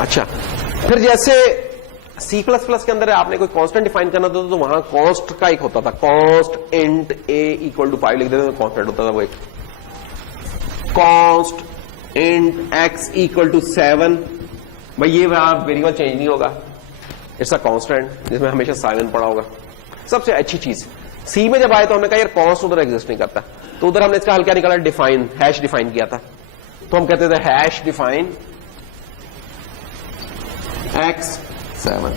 अच्छा, फिर जैसे C++ के अंदर आपने कोई कांस्टेंट डिफाइन करना था तो वहां कॉस्ट का एक होता था, const int a equal to 5 लिख देते, कॉन्स्टेंट होता था वो एक, const int x equal to 7, भाई ये वेरिएबल चेंज नहीं होगा, इट्स अ कांस्टेंट जिसमें हमेशा 7 पड़ा होगा। सबसे अच्छी चीज सी में जब आए तो हमने कहा यार कॉन्स्ट उधर एग्जिस्ट नहीं करता, तो उधर हमने इसका हल क्या निकाला, डिफाइन, हैश डिफाइन किया था। तो हम कहते थे हैश डिफाइन x7,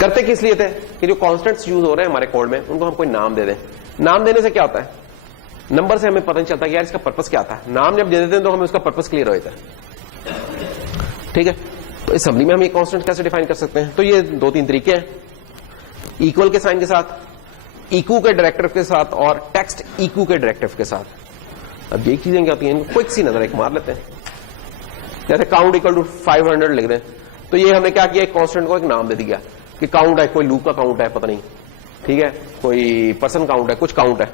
करते किस लिए थे कि जो कॉन्स्टेंट्स यूज हो रहे हैं हमारे कोड में उनको हम कोई नाम दे दें। नाम देने से क्या होता है, नंबर से हमें पता नहीं चलता कि यार इसका पर्पस क्या था, नाम जब दे देते हैं तो हमें उसका पर्पस क्लियर हो जाता है, ठीक है। तो असेंबली में हम ये कांस्टेंट कैसे डिफाइन कर सकते हैं, तो ये 2-3 तरीके हैं, इक्वल के साइन के साथ, इक्वू के डायरेक्टिव के साथ और टेक्स्ट इक्वू के डायरेक्टिव के साथ। अब ये चीजें क्या होती हैं, इनको क्विक सी नजर एक मार लेते हैं। जैसे काउंट इक्वल टू 500 लिख दें, तो ये हमने क्या किया, एक कांस्टेंट को एक नाम दे दिया कि काउंट है, कोई लूप का काउंट है पता नहीं, ठीक है, कोई पर्सन काउंट है, कुछ काउंट है।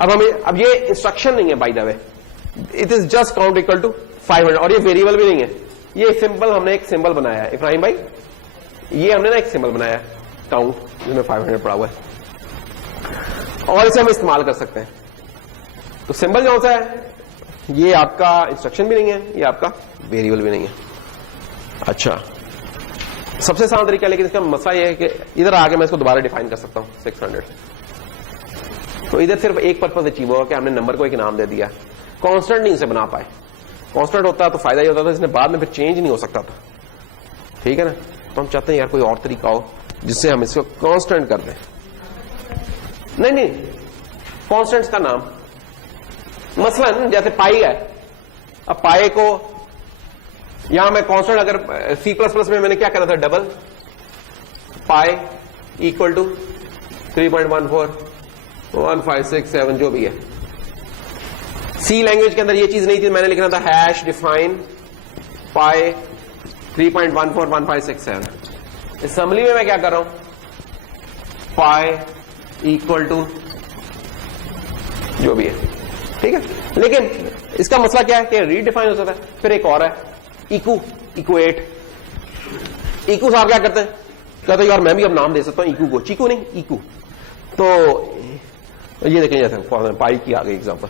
अब ये इंस्ट्रक्शन नहीं है by the way, it is just count equal to 500, और ये वेरिएबल भी नहीं है, ये सिंबल हमने एक सिंबल बनाया है इब्राहिम भाई, ये हमने ना एक सिंबल बनाया है काउंट जिसमें 500 पड़ा हुआ है और इसे हम इस्तेमाल कर सकते हैं। तो सिंबल कौन सा है, ये आपका इंस्ट्रक्शन भी नहीं है, ये आपका वेरिएबल भी नहीं है। अच्छा सबसे आसान तरीका, लेकिन इसका मसला यह है कि इधर आके मैं इसको दोबारा डिफाइन कर सकता हूं 600। तो इधर सिर्फ एक पर्पज अचीव हुआ कि हमने नंबर को एक नाम दे दिया, कांस्टेंट नहीं उसे बना पाए। कांस्टेंट होता तो फायदा ही होता था, इसने बाद में फिर चेंज नहीं हो सकता था, ठीक है ना। तो हम चाहते हैं यार कोई और तरीका हो जिससे हम इसको कांस्टेंट कर दें। नहीं, कांस्टेंट्स का नाम मसलन जैसे पाई है, अब पाई को यहां मैं कांस्टेंट, अगर C++ में मैंने क्या करा था, डबल पाई इक्वल टू 3.141567 जो भी है। सी लैंग्वेज के अंदर ये चीज नहीं थी, मैंने लिखना था हैश डिफाइन पाई 3.141567। असेंबली में मैं क्या कर रहा हूं, पाई इक्वल टू जो भी है, ठीक है। लेकिन इसका मसला क्या है कि रीडिफाइन हो सकता है। फिर एक और है इक्वेट। इक्यू साहब क्या करते हैं, कहते हैं यार मैं भी अब नाम दे सकता हूं इक्यू को, चीकू नहीं इक्यू। तो ये देखें जैसे पाई की आ गई एग्जांपल,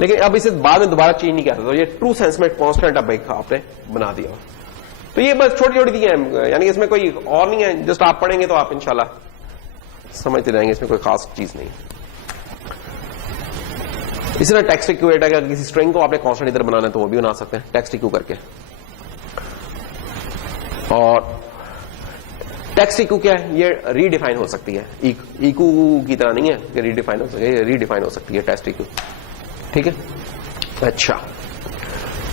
लेकिन अब इसे बाद में दोबारा चेंज नहीं कर सकते। तो ये ट्रू सेंस में कांस्टेंट अब आपने बना दिया। तो ये बस छोटी छोटी चीजें हैं, यानी इसमें कोई और नहीं है, जस्ट आप पढ़ेंगे तो आप इंशाल्लाह समझते जाएंगे, इसमें कोई खास चीज नहीं। इसी तरह टेक्स्ट इक्वेट है, अगर किसी स्ट्रिंग को आपने कांस्टेंट इधर बनाना है तो वो भी बना सकते हैं टेक्स्ट इक्यू करके। और टेक्स्ट इक्यू क्या है, ये रीडिफाइन हो सकती है, इक्यू की तरह नहीं है कि रीडिफाइन हो सकती है, रीडिफाइन हो सकती है टेक्स्ट इक्यू, ठीक है। अच्छा,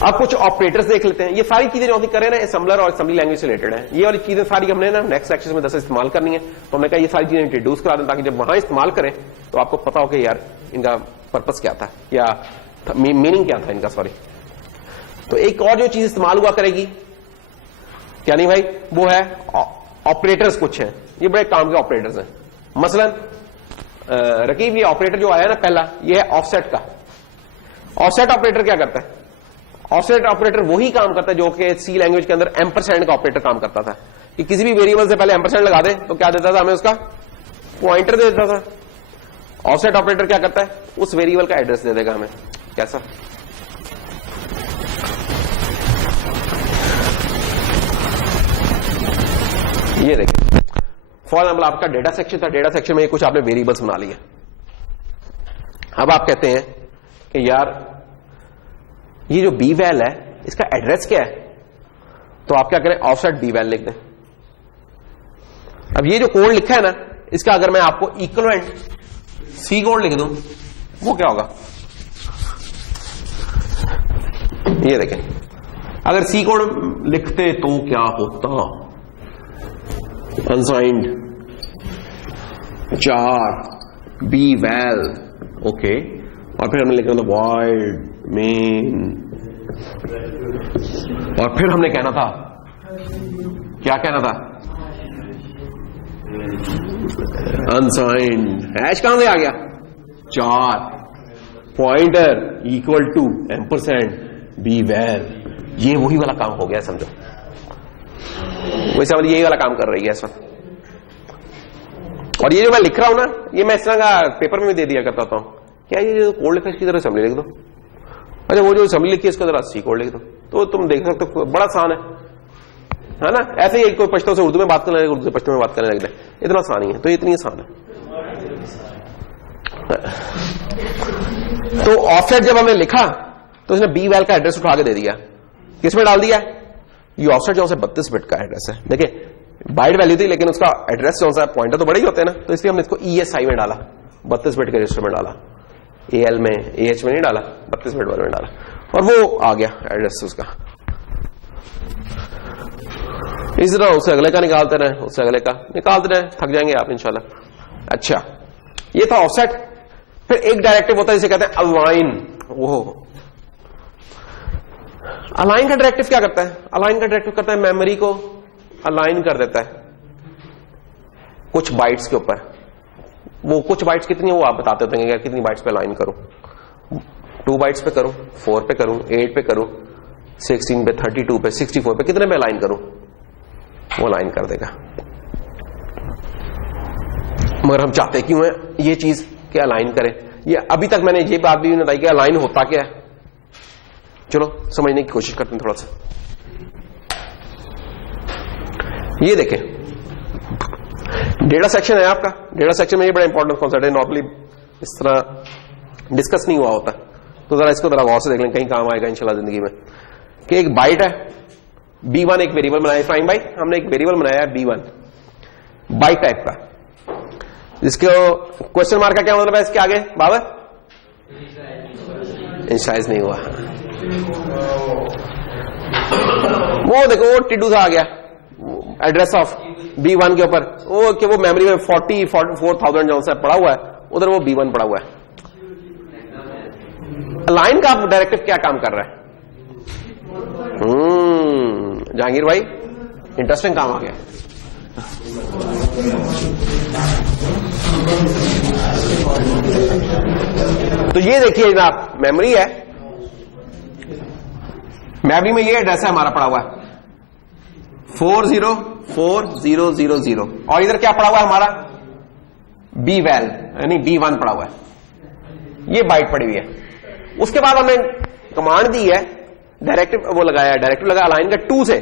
अब कुछ ऑपरेटर्स देख लेते हैं। ये सारी चीजें जो हम कर रहे हैं ना असेंबलर और असेंबली लैंग्वेज से रिलेटेड है। ये वाली चीजें सारी हमने ना नेक्स्ट लेक्चर में 10 इस्तेमाल करनी है, तो हमने कहा ये सारी चीजें इंट्रोड्यूस करा दें ताकि जब वहां इस्तेमाल करें तो आपको पता हो कि यार इनका पर्पस क्या था या मीनिंग क्या था इनका, सॉरी। तो एक और जो चीज इस्तेमाल हुआ करेगी क्या नहीं भाई, वो है ऑपरेटर्स। कुछ है ये बड़े काम के ऑपरेटर्स हैं। मसलन रकीब, ये ऑपरेटर जो आया ना पहला, ये है ऑफसेट का। ऑफसेट ऑपरेटर क्या करता है, ऑफसेट ऑपरेटर वही काम करता है जो कि सी लैंग्वेज के अंदर एम्परसैंड का ऑपरेटर काम करता था, कि किसी भी वेरिएबल से पहले एम्परसैंड लगा दे तो क्या देता था हमें, उसका पॉइंटर दे देता था। ऑफसेट ऑपरेटर क्या करता है, उस वेरिएबल का एड्रेस दे देगा हमें। कैसा, ये देखिए फॉर एग्जाम्पल आपका डेटा सेक्शन था, डेटा सेक्शन में कुछ आपने वेरिएबल्स बना लिए। अब आप कहते हैं कि यार ये जो बी वैल है इसका एड्रेस क्या है, तो आप क्या करें, ऑफसेट बी वैल लिख दें। अब ये जो कोड लिखा है ना, इसका अगर मैं आपको इक्विवेलेंट सी कोड लिख दूं, वो क्या होगा, ये देखें। अगर सी कोड लिखते तो क्या होता, अनसाइंड 4 बी वैल, ओके, और फिर हमने लिखना था वाइड मेन, और फिर हमने कहना था, क्या कहना था, अनसाइंड हैश कहां से आ गया, 4 pointer equal to ampersand B val. ये वही वाला काम हो गया, समझो वैसे वाली यही वाला काम कर रही है इस वक्त। और ये जो मैं लिख रहा हूं ना, ये मैं इस तरह का पेपर में भी दे दिया करता था, क्या ये जो कोड लिखा है इसकी तरह असेंबली लिख दो, अच्छा वो जो असेंबली लिखी है इसका जरा सी कोड लिख दो, तो तुम देख सकते हो बड़ा आसान है ना। ऐसे ही कोई पश्तो से उर्दू में बात करने लगे, उर्दू से पश्तो में बात करने लगे, इतना आसान ही है। तो इतनी आसान है। तो ऑफसेट जब हमने लिखा तो इसने बी वैल का एड्रेस उठा के दे दिया, किसमें डाल दिया, ये ऑफसेट जो 32 बिट का एड्रेस है। देखिए बाइट वैल्यू थी लेकिन उसका एड्रेस जो सा पॉइंटर तो बड़े ही होते हैं ना, तो इसलिए हमने इसको ESI में डाला, 32 बिट के रजिस्टर में डाला, AL में AH में नहीं डाला, 32 बिट वाले में डाला, और वो आ गया एड्रेस उसका। इस तरह उससे अगले का निकालते रहे, उससे अगले का निकालते रहे, थक जाएंगे आप इंशाल्लाह। अच्छा, ये था ऑफसेट। फिर एक डायरेक्टिव होता है जिसे कहते हैं अलाइन। वो अलाइन का डायरेक्टिव क्या करता है, अलाइन का डायरेक्टिव करता है मेमोरी को अलाइन कर देता है कुछ बाइट्स के ऊपर। वो कुछ बाइट्स कितनी है वो आप बताते होते हैं, कितनी बाइट्स पे अलाइन करूं, 2 बाइट्स पे करूं, 4 पे करूं, 8 पे करूं, 16 पे, 32 पे, 64 पे, कितने पे अलाइन करूं, वो अलाइन कर देगा। मगर हम चाहते क्यों है ये चीज कि अलाइन करें, ये अभी तक मैंने ये बात भी बताई कि अलाइन होता क्या है। चलो समझने की कोशिश करते हैं थोड़ा सा। ये देखें डेटा सेक्शन है आपका। डेटा सेक्शन में ये बड़ा इंपॉर्टेंट कॉन्सेप्ट है, नॉर्मली इस तरह डिस्कस नहीं हुआ होता, तो जरा इसको जरा गौर से देख लें, कहीं काम आएगा इंशाल्लाह जिंदगी में। कि एक बाइट है B1, एक वेरिएबल बनाया प्राइम बाइट, हमने एक वेरिएबल बनाया है B1 बाइट टाइप का, जिसको क्वेश्चन मार्क का क्या मतलब है इसके आगे बाबर? इनिशियलाइज नहीं हुआ। वो देखो वो टिड्डू सा आ गया एड्रेस ऑफ B1 के ऊपर, वो कि वो मेमोरी में 44,000 जो सा पड़ा हुआ है, उधर वो B1 पड़ा हुआ है। लाइन का डायरेक्टिव क्या काम कर रहा है? जहांगीर भाई इंटरेस्टिंग काम आ गया। तो ये देखिए जनाब मेमोरी है, मेमोरी में ये एड्रेस है हमारा पड़ा हुआ है 404000, और इधर क्या पड़ा हुआ है हमारा B-val यानी B1 पड़ा हुआ है, ये बाइट पड़ी हुई है। उसके बाद हमने कमांड दी है डायरेक्टिव, वो लगाया डायरेक्टिव लगा अलाइन का 2 से।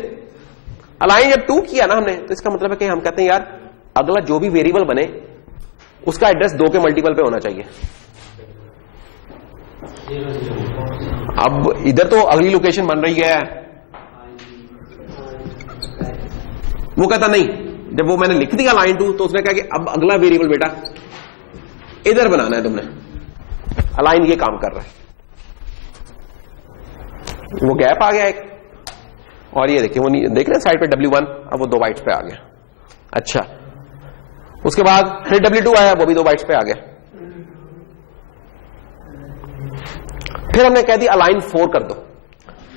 अलाइन जब 2 किया ना हमने, तो इसका मतलब है कि हम कहते हैं यार अगला जो भी वेरिएबल बने उसका एड्रेस 2 के मल्टीपल पे होना चाहिए। अब इधर तो अगली लोकेशन बन रही है, वो कहता नहीं, जब वो मैंने लिख दिया लाइन 2 तो उसने कहा कि अब अगला वेरिएबल बेटा इधर बनाना है तुमने। अलाइन ये काम कर रहा है, वो गैप आ गया एक, और ये देखिए वो देख रहे हैं साइड पे W1, अब वो 2 बाइट्स पे आ गया। अच्छा, उसके बाद फिर W2 आया, वो भी 2 बाइट्स पे आ गया। फिर हमने कह दिया अलाइन 4 कर दो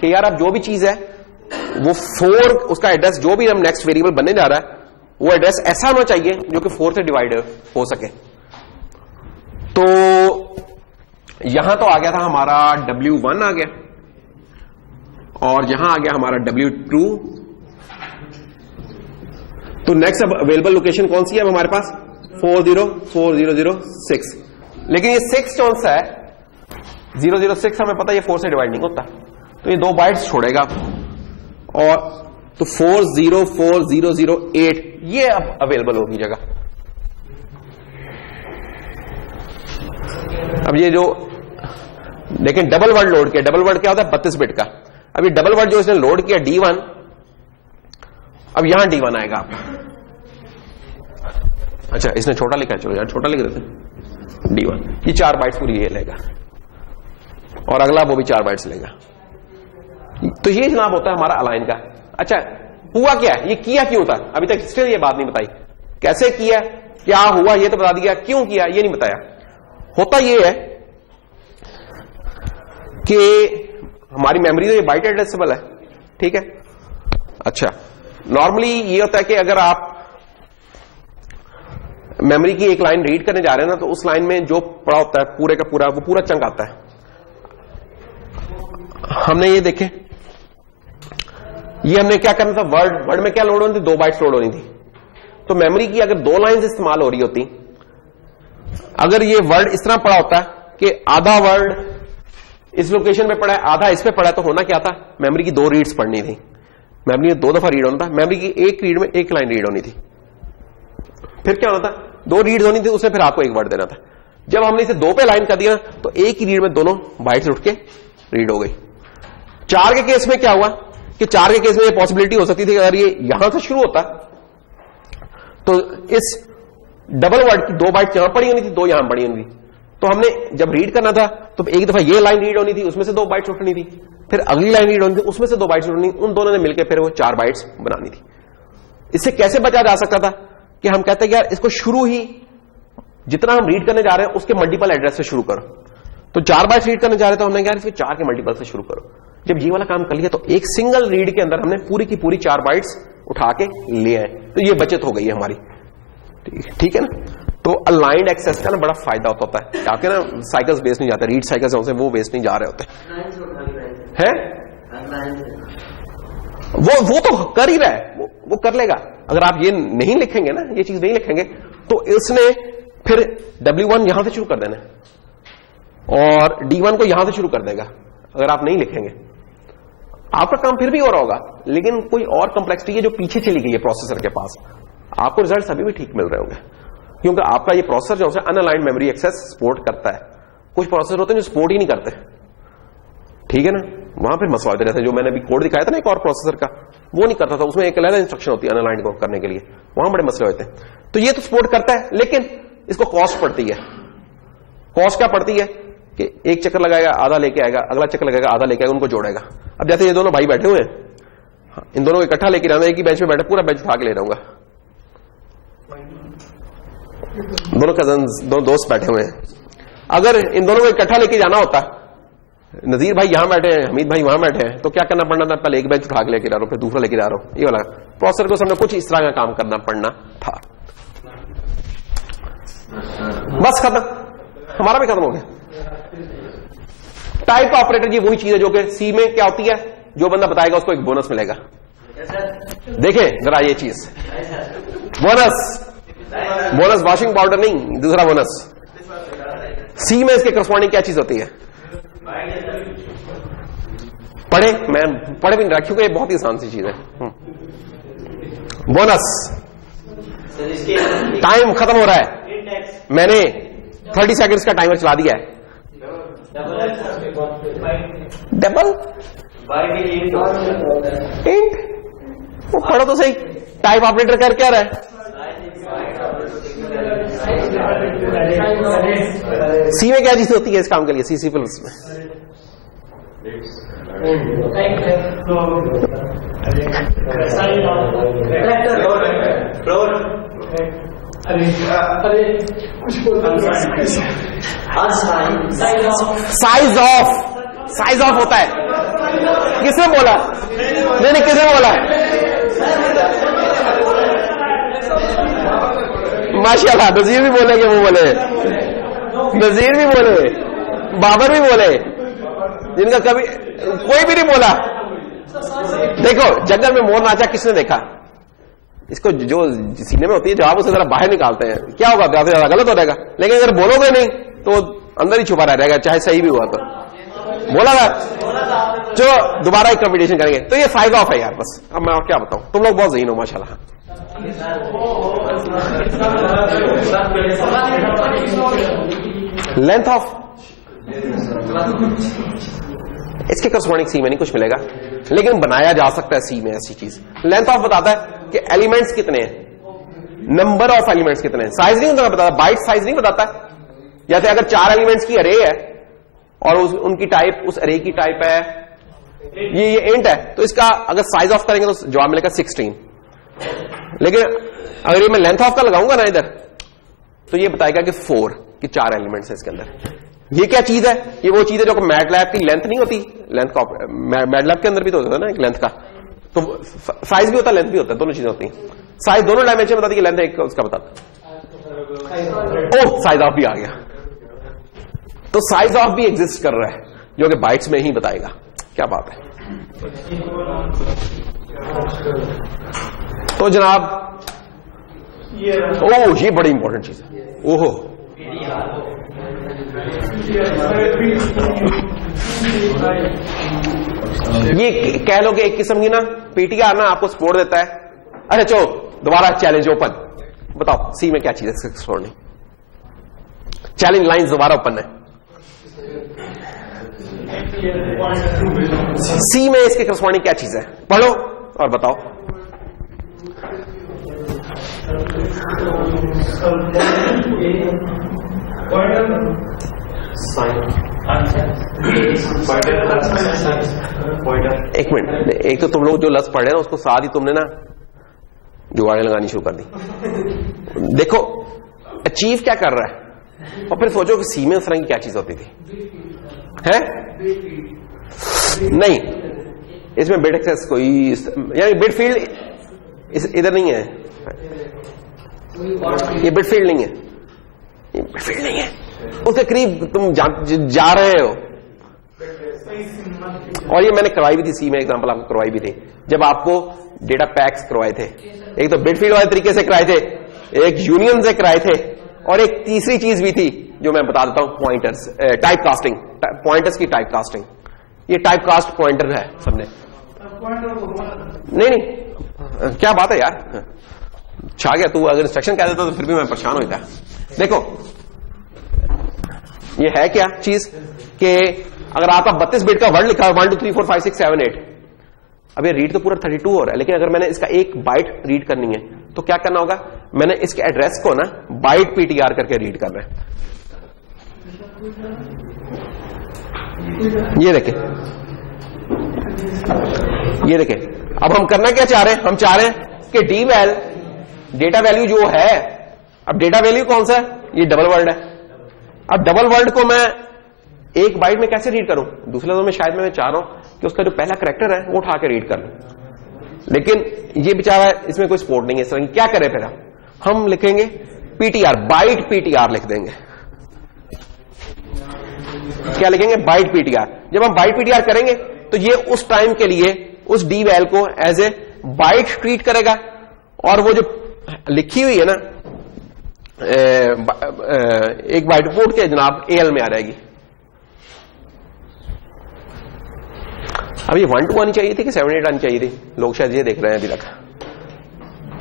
कि यार अब जो भी चीज है वो 4, उसका एड्रेस जो भी हम नेक्स्ट वेरिएबल बनने जा रहा है वो एड्रेस ऐसा होना चाहिए जो कि 4 से डिवाइड हो सके। तो यहां तो आ गया था हमारा W1 आ गया, और यहां आ गया हमारा W2। तो नेक्स्ट अब अवेलेबल लोकेशन कौन सी है अब हमारे पास? 404006। लेकिन ये 6 कौन सा है? 006 हमें पता है ये 4 से डिवाइड नहीं होता, तो ये 2 बाइट्स छोड़ेगा, और तो 404008 ये अब अवेलेबल होगी जगह। अब ये जो लेकिन डबल वर्ड लोड किया, डबल वर्ड क्या होता है? 32 बिट का। अब ये डबल वर्ड जो इसने लोड किया D1, अब यहां D1 आएगा आपका। अच्छा, इसने छोटा लिखा है, चलो यार छोटा लिख देते हैं D1। ये 4 बाइट्स पूरी ये लेगा, और अगला वो भी 4 बाइट्स लेगा। तो ये जनाब होता है हमारा अलाइन का। अच्छा, हुआ क्या है, ये किया क्यों था? अभी तक स्टिल ये बात नहीं बताई, कैसे किया, क्या हुआ ये तो बता दिया, क्यों किया ये नहीं बताया। होता ये है कि हमारी मेमोरी तो ये बाइट एड्रेसेबल है, ठीक है। अच्छा, नॉर्मली ये होता है कि अगर आप मेमोरी की एक लाइन रीड करने जा रहे हैं ना, तो उस लाइन में जो पड़ा होता है पूरे का पूरा, वो पूरा चंक आता है। हमने ये देखे, ये हमने क्या करना था, वर्ड में क्या लोड होनी थी? 2 बाइट्स लोड होनी थी। तो मेमोरी की अगर 2 लाइन्स इस्तेमाल हो रही होती, अगर ये वर्ड इस तरह पड़ा होता है कि आधा वर्ड इस लोकेशन पे पड़ा है, आधा इस पे पड़ा है, तो होना क्या था? मेमोरी की 2 रीड्स पढ़नी थी, मेमोरी में 2 दफा रीड होना था। मेमोरी की एक रीड में 1 लाइन रीड होनी थी। फिर क्या होना था? 2 रीड्स होनी थी, उसमें फिर आपको 1 वर्ड देना था। जब हमने इसे 2 पे लाइन कर दिया तो एक ही रीड में दोनों बाइट्स उठ के रीड हो गई। 4 के केस में क्या हुआ कि 4 के केस में ये पॉसिबिलिटी हो सकती थी, अगर ये यहां से शुरू होता तो इस डबल वर्ड की 2 बाइट्स यहां पड़ी होनी थी, 2 यहां पड़ी होनी थी। तो हमने जब रीड करना था तो एक दफा ये लाइन रीड होनी थी, उसमें से 2 बाइट्स उठनी थी, फिर अगली लाइन रीड होनी थी, उसमें से 2 बाइट्स उठनी, उन दोनों ने मिलकर फिर वो 4 बाइट्स बनानी थी। इससे कैसे बचा जा सकता था कि हम कहते हैं कि यार इसको शुरू ही जितना हम रीड करने जा रहे हैं उसके मल्टीपल एड्रेस से शुरू करो। तो 4 बाइट्स रीड करने जा रहे, तो हमने कहा 4 के मल्टीपल से शुरू करो। जब ये वाला काम कर लिया तो एक सिंगल रीड के अंदर हमने पूरी की पूरी 4 बाइट्स उठा के ले आए, तो ये बचत हो गई है हमारी, ठीक है ना। तो अलाइंड एक्सेस का ना बड़ा फायदा होता है, आपके ना साइकिल्स बेस नहीं जाते, रीड साइकिल्स होते हैं वो बेस नहीं जा रहे होते हैं। वो तो कर ही रहा है, वो कर लेगा। अगर आप ये नहीं लिखेंगे ना, ये चीज नहीं लिखेंगे, तो इसने फिर W1 यहां से शुरू कर देना और D1 को यहां से शुरू कर देगा अगर आप नहीं लिखेंगे। आपका काम फिर भी हो रहा होगा, लेकिन कोई और कंप्लेक्सिटी है जो पीछे चली गई है प्रोसेसर के पास, आपको रिजल्ट अभी भी ठीक मिल रहे होंगे, क्योंकि आपका ये प्रोसेसर जो है अनअलाइंड मेमोरी एक्सेस सपोर्ट करता है। कुछ प्रोसेसर होते हैं जो सपोर्ट ही नहीं करते, ठीक है ना, वहां फिर मसला होते रहते हैं। जो मैंने अभी कोड दिखाया था ना एक और प्रोसेसर का, वो नहीं करता था, उसमें एक अलग इंस्ट्रक्शन होती है अनअलाइंड को करने के लिए, वहां बड़े मसले होते हैं। तो ये तो सपोर्ट करता है, लेकिन इसको कॉस्ट पड़ती है। कॉस्ट क्या पड़ती है कि एक चक्कर लगाएगा आधा लेके आएगा, अगला चक्कर लगाएगा आधा लेके आएगा, उनको जोड़ेगा। अब जैसे ये दोनों भाई बैठे हुए हैं, इन दोनों को इकट्ठा लेके रहना, एक ही बेंच में बैठे, पूरा बेंच उठा के ले रहूंगा। दोनों कजन्स, दोनों दोस्त बैठे हुए हैं, अगर इन दोनों को इकट्ठा लेके जाना होता, नजीर भाई यहां बैठे हैं, हमीद भाई वहां बैठे हैं, तो क्या करना पड़ना था, पहले एक बेंच उठा के लेके जा रहा हूं, फिर दूसरा लेके जा रहा हूं। ये वाला प्रोसेसर को सामने कुछ इस तरह का काम करना पड़ना था। बस खत्म, हमारा भी खत्म हो गया। टाइप ऑपरेटर की वही चीज है जो कि सी में क्या होती है, जो बंदा बताएगा उसको एक बोनस मिलेगा। देखें जरा ये चीज, बोनस वॉशिंग पाउडर नहीं, दूसरा बोनस। सी में इसके करस्पॉन्डिंग क्या चीज होती है, पढ़े, मैं पढ़े भी नहीं रहा क्योंकि ये बहुत ही आसान सी चीज है। बोनस, टाइम खत्म हो रहा है, मैंने 30 सेकंड्स का टाइमर चला दिया है। डबल इंट, वो पढ़ो तो सही, टाइप ऑपरेटर कर क्या रहा है, सी में क्या चीज होती है इस काम के लिए, सी प्लस में साइज ऑफ होता है। किसने बोला, नहीं किसने बोला, माशाल्लाह, नजीर भी बोलेंगे, वो बोले, नजीर भी बोले, बाबर भी बोले, जिनका कभी कोई भी नहीं बोला। देखो जंगल में मोर नाचा किसने देखा, इसको जो सीने में होती है जवाब उसे जरा बाहर निकालते हैं, क्या होगा, ज्यादा से ज्यादा गलत हो जाएगा, लेकिन अगर बोलोगे नहीं तो अंदर ही छुपा रहेगा, चाहे सही भी हुआ तो। बोला था जो दोबारा एक कंपटीशन करेंगे, तो ये साइज ऑफ है यार, बस। अब मैं और क्या बताऊं, तुम लोग बहुत ज़हीन हो माशाल्लाह। लेंथ ऑफ, इसके करस्पॉन्डिंग सी में नहीं कुछ मिलेगा, लेकिन बनाया जा सकता है सी में ऐसी चीज। लेंथ ऑफ बताता है कि एलिमेंट्स कितने हैं, नंबर ऑफ एलिमेंट्स कितने हैं, साइज नहीं बताता, बाइट साइज नहीं बताता। जैसे अगर 4 एलिमेंट्स की अरे है और उनकी टाइप, उस अरे की टाइप है ये इंट है, तो इसका अगर साइज ऑफ करेंगे तो जवाब मिलेगा 16। लेकिन अगर ये मैं लेंथ ऑफ का लगाऊंगा ना इधर, तो ये बताएगा कि 4 की 4 एलिमेंट्स है इसके अंदर। ये क्या चीज है, ये वो चीज है जो मैटलैब की लेंथ नहीं होती, लेंथ का मैटलैब के अंदर भी तो होता है ना एक लेंथ का, तो साइज भी होता है लेंथ भी होता है, दोनों चीजें होती हैं। साइज दोनों डायमेंशन बताती है, लेंथ एक उसका बताता। ओह साइज ऑफ भी आ गया, तो साइज ऑफ भी एग्जिस्ट कर रहा है जो कि बाइट्स में ही बताएगा। क्या बात है। तो जनाब ओह ये बड़ी इंपॉर्टेंट चीज है। ओहो ये कह लो कि एक किस्म की ना पीटीआर ना आपको सपोर्ट देता है। अरे चलो दोबारा चैलेंज ओपन, बताओ सी में क्या चीज है सपोर्ट नहीं, चैलेंज लाइन दोबारा ओपन है। सी में इसके करस्पॉन्डिंग क्या चीज है, पढ़ो और बताओ। एक मिनट, एक तो तुम लोग जो लफ्ज पढ़ रहे हैं उसको साथ ही तुमने ना जुगाड़ें लगानी शुरू कर दी। देखो अचीव क्या कर रहा है और फिर सोचो कि सी में उस तरह की क्या चीज होती थी, है नहीं इसमें बिट एक्सेस कोई, यानी बिट फील्ड इधर नहीं है, ये बिट फील्ड नहीं है, ये बिट फील्ड नहीं है, उसके करीब तुम जा रहे हो। और ये मैंने करवाई भी थी सी में, एग्जांपल आपको करवाई भी थी जब आपको डेटा पैक्स करवाए थे। एक तो बिट फील्ड वाले तरीके से कराए थे, एक यूनियन से कराए थे, और एक तीसरी चीज भी थी जो मैं बता देता हूं, पॉइंटर्स, टाइप कास्टिंग, पॉइंटर्स की टाइप कास्टिंग। ये टाइप कास्ट पॉइंटर है सबने, नहीं, क्या बात है यार, छा गया तू। अगर इंस्ट्रक्शन कह देता तो फिर भी मैं परेशान होता। देखो ये है क्या चीज कि अगर आपका 32 बिट का वर्ड लिखा है 1 2 3 4 5 6 7 8, अब ये रीड तो पूरा 32 हो रहा है, लेकिन अगर मैंने इसका एक बाइट रीड करनी है तो क्या करना होगा, मैंने इसके एड्रेस को ना बाइट पीटीआर करके रीड करना है। ये देखें, अब हम करना क्या चाह रहे हैं, हम चाह रहे हैं कि डीवैल डेटा वैल्यू जो है, अब डेटा वैल्यू कौन सा है, ये डबल वर्ड है। अब डबल वर्ड को मैं एक बाइट में कैसे रीड करूं, दूसरे लफ्ज़ों में शायद मैं चाह रहा हूं कि उसका जो पहला करैक्टर है वो उठा के रीड कर लूं, लेकिन ये बेचारा इसमें कोई सपोर्ट नहीं है इस तरह। क्या करें फिर हम लिखेंगे पीटीआर, बाइट पीटीआर लिख देंगे। क्या लिखेंगे, बाइट पीटीआर। जब हम बाइट पीटीआर करेंगे तो ये उस टाइम के लिए उस डी वैल को एज ए बाइट ट्रीट करेगा, और वो जो लिखी हुई है ना एक बाइट पोर्ट के जनाब एएल में आ जाएगी। अब ये 1 2 आनी चाहिए थी कि 7 8 आनी चाहिए थी, लोग शायद ये देख रहे हैं अभी तक,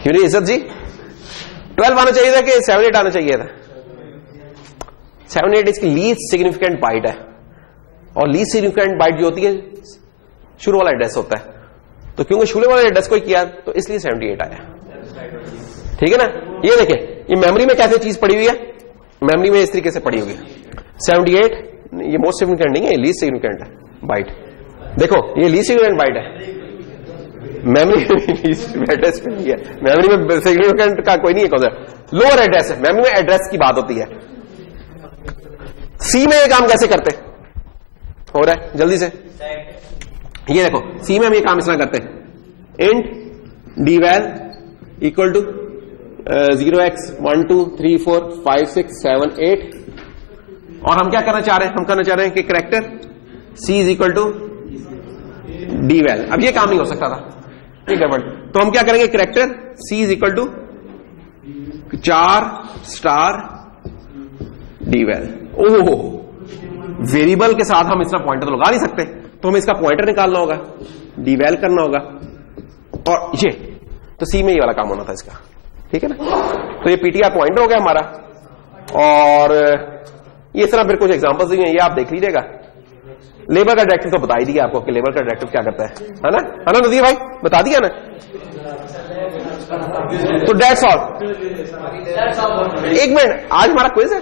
क्यों नहीं इज्जत जी? 12 आना चाहिए था कि 7 8 आना चाहिए था? 7 8 इसकी लीस्ट सिग्निफिकेंट बाइट है, और लीस्ट सिग्निफिकेंट बाइट जो होती है शुरू वाला एड्रेस होता है, तो क्योंकि शुरू वाले एड्रेस को किया तो इसलिए 78 आया। ठीक है ना? ये देखिए ये मेमोरी में कैसे चीज पड़ी हुई है, मेमोरी में इस तरीके से पड़ी हुई है। 78 ये मोस्ट सिग्निफिकेंट नहीं है, लीस्ट सिग्निफिकेंट है बाइट। देखो ये लीस्ट सिग्निफिकेंट बाइट है, मेमोरी एड्रेस पे नहीं है, मेमोरी में सिग्निफिकेंट का कोई नहीं है, कौन सा लोअर एड्रेस है, मेमोरी में एड्रेस की बात होती है। सी में ये काम कैसे करते हो रहा है जल्दी से, ये देखो सी में हम ये काम इस तरह करते हैं, इंट डीवैल इक्वल टू 0x1 2 3 4 5 6 7 8, और हम क्या करना चाह रहे हैं, हम करना चाह रहे हैं कि character C is equal to dval. अब ये काम नहीं हो सकता था, ठीक है, तो हम क्या करेंगे, character C is equal to 4 star dval. ओहो, वेरिएबल के साथ हम इसका पॉइंटर तो लगा नहीं सकते, तो हमें इसका पॉइंटर निकालना होगा, डीवैल करना होगा, और ये तो सी में ये वाला काम होना था इसका। ठीक है ना? तो ये पीटीआर पॉइंटर हो गया हमारा, और ये तरह फिर कुछ एग्जांपल्स दिए हैं, ये आप देख लीजिएगा। लेबर का डायरेक्टिव तो बता ही दिया आपको कि लेबर का डायरेक्टिव क्या करता है ना नदीर भाई, बता दिया ना? तो दैट्स ऑल। एक मिनट, आज हमारा क्विज है।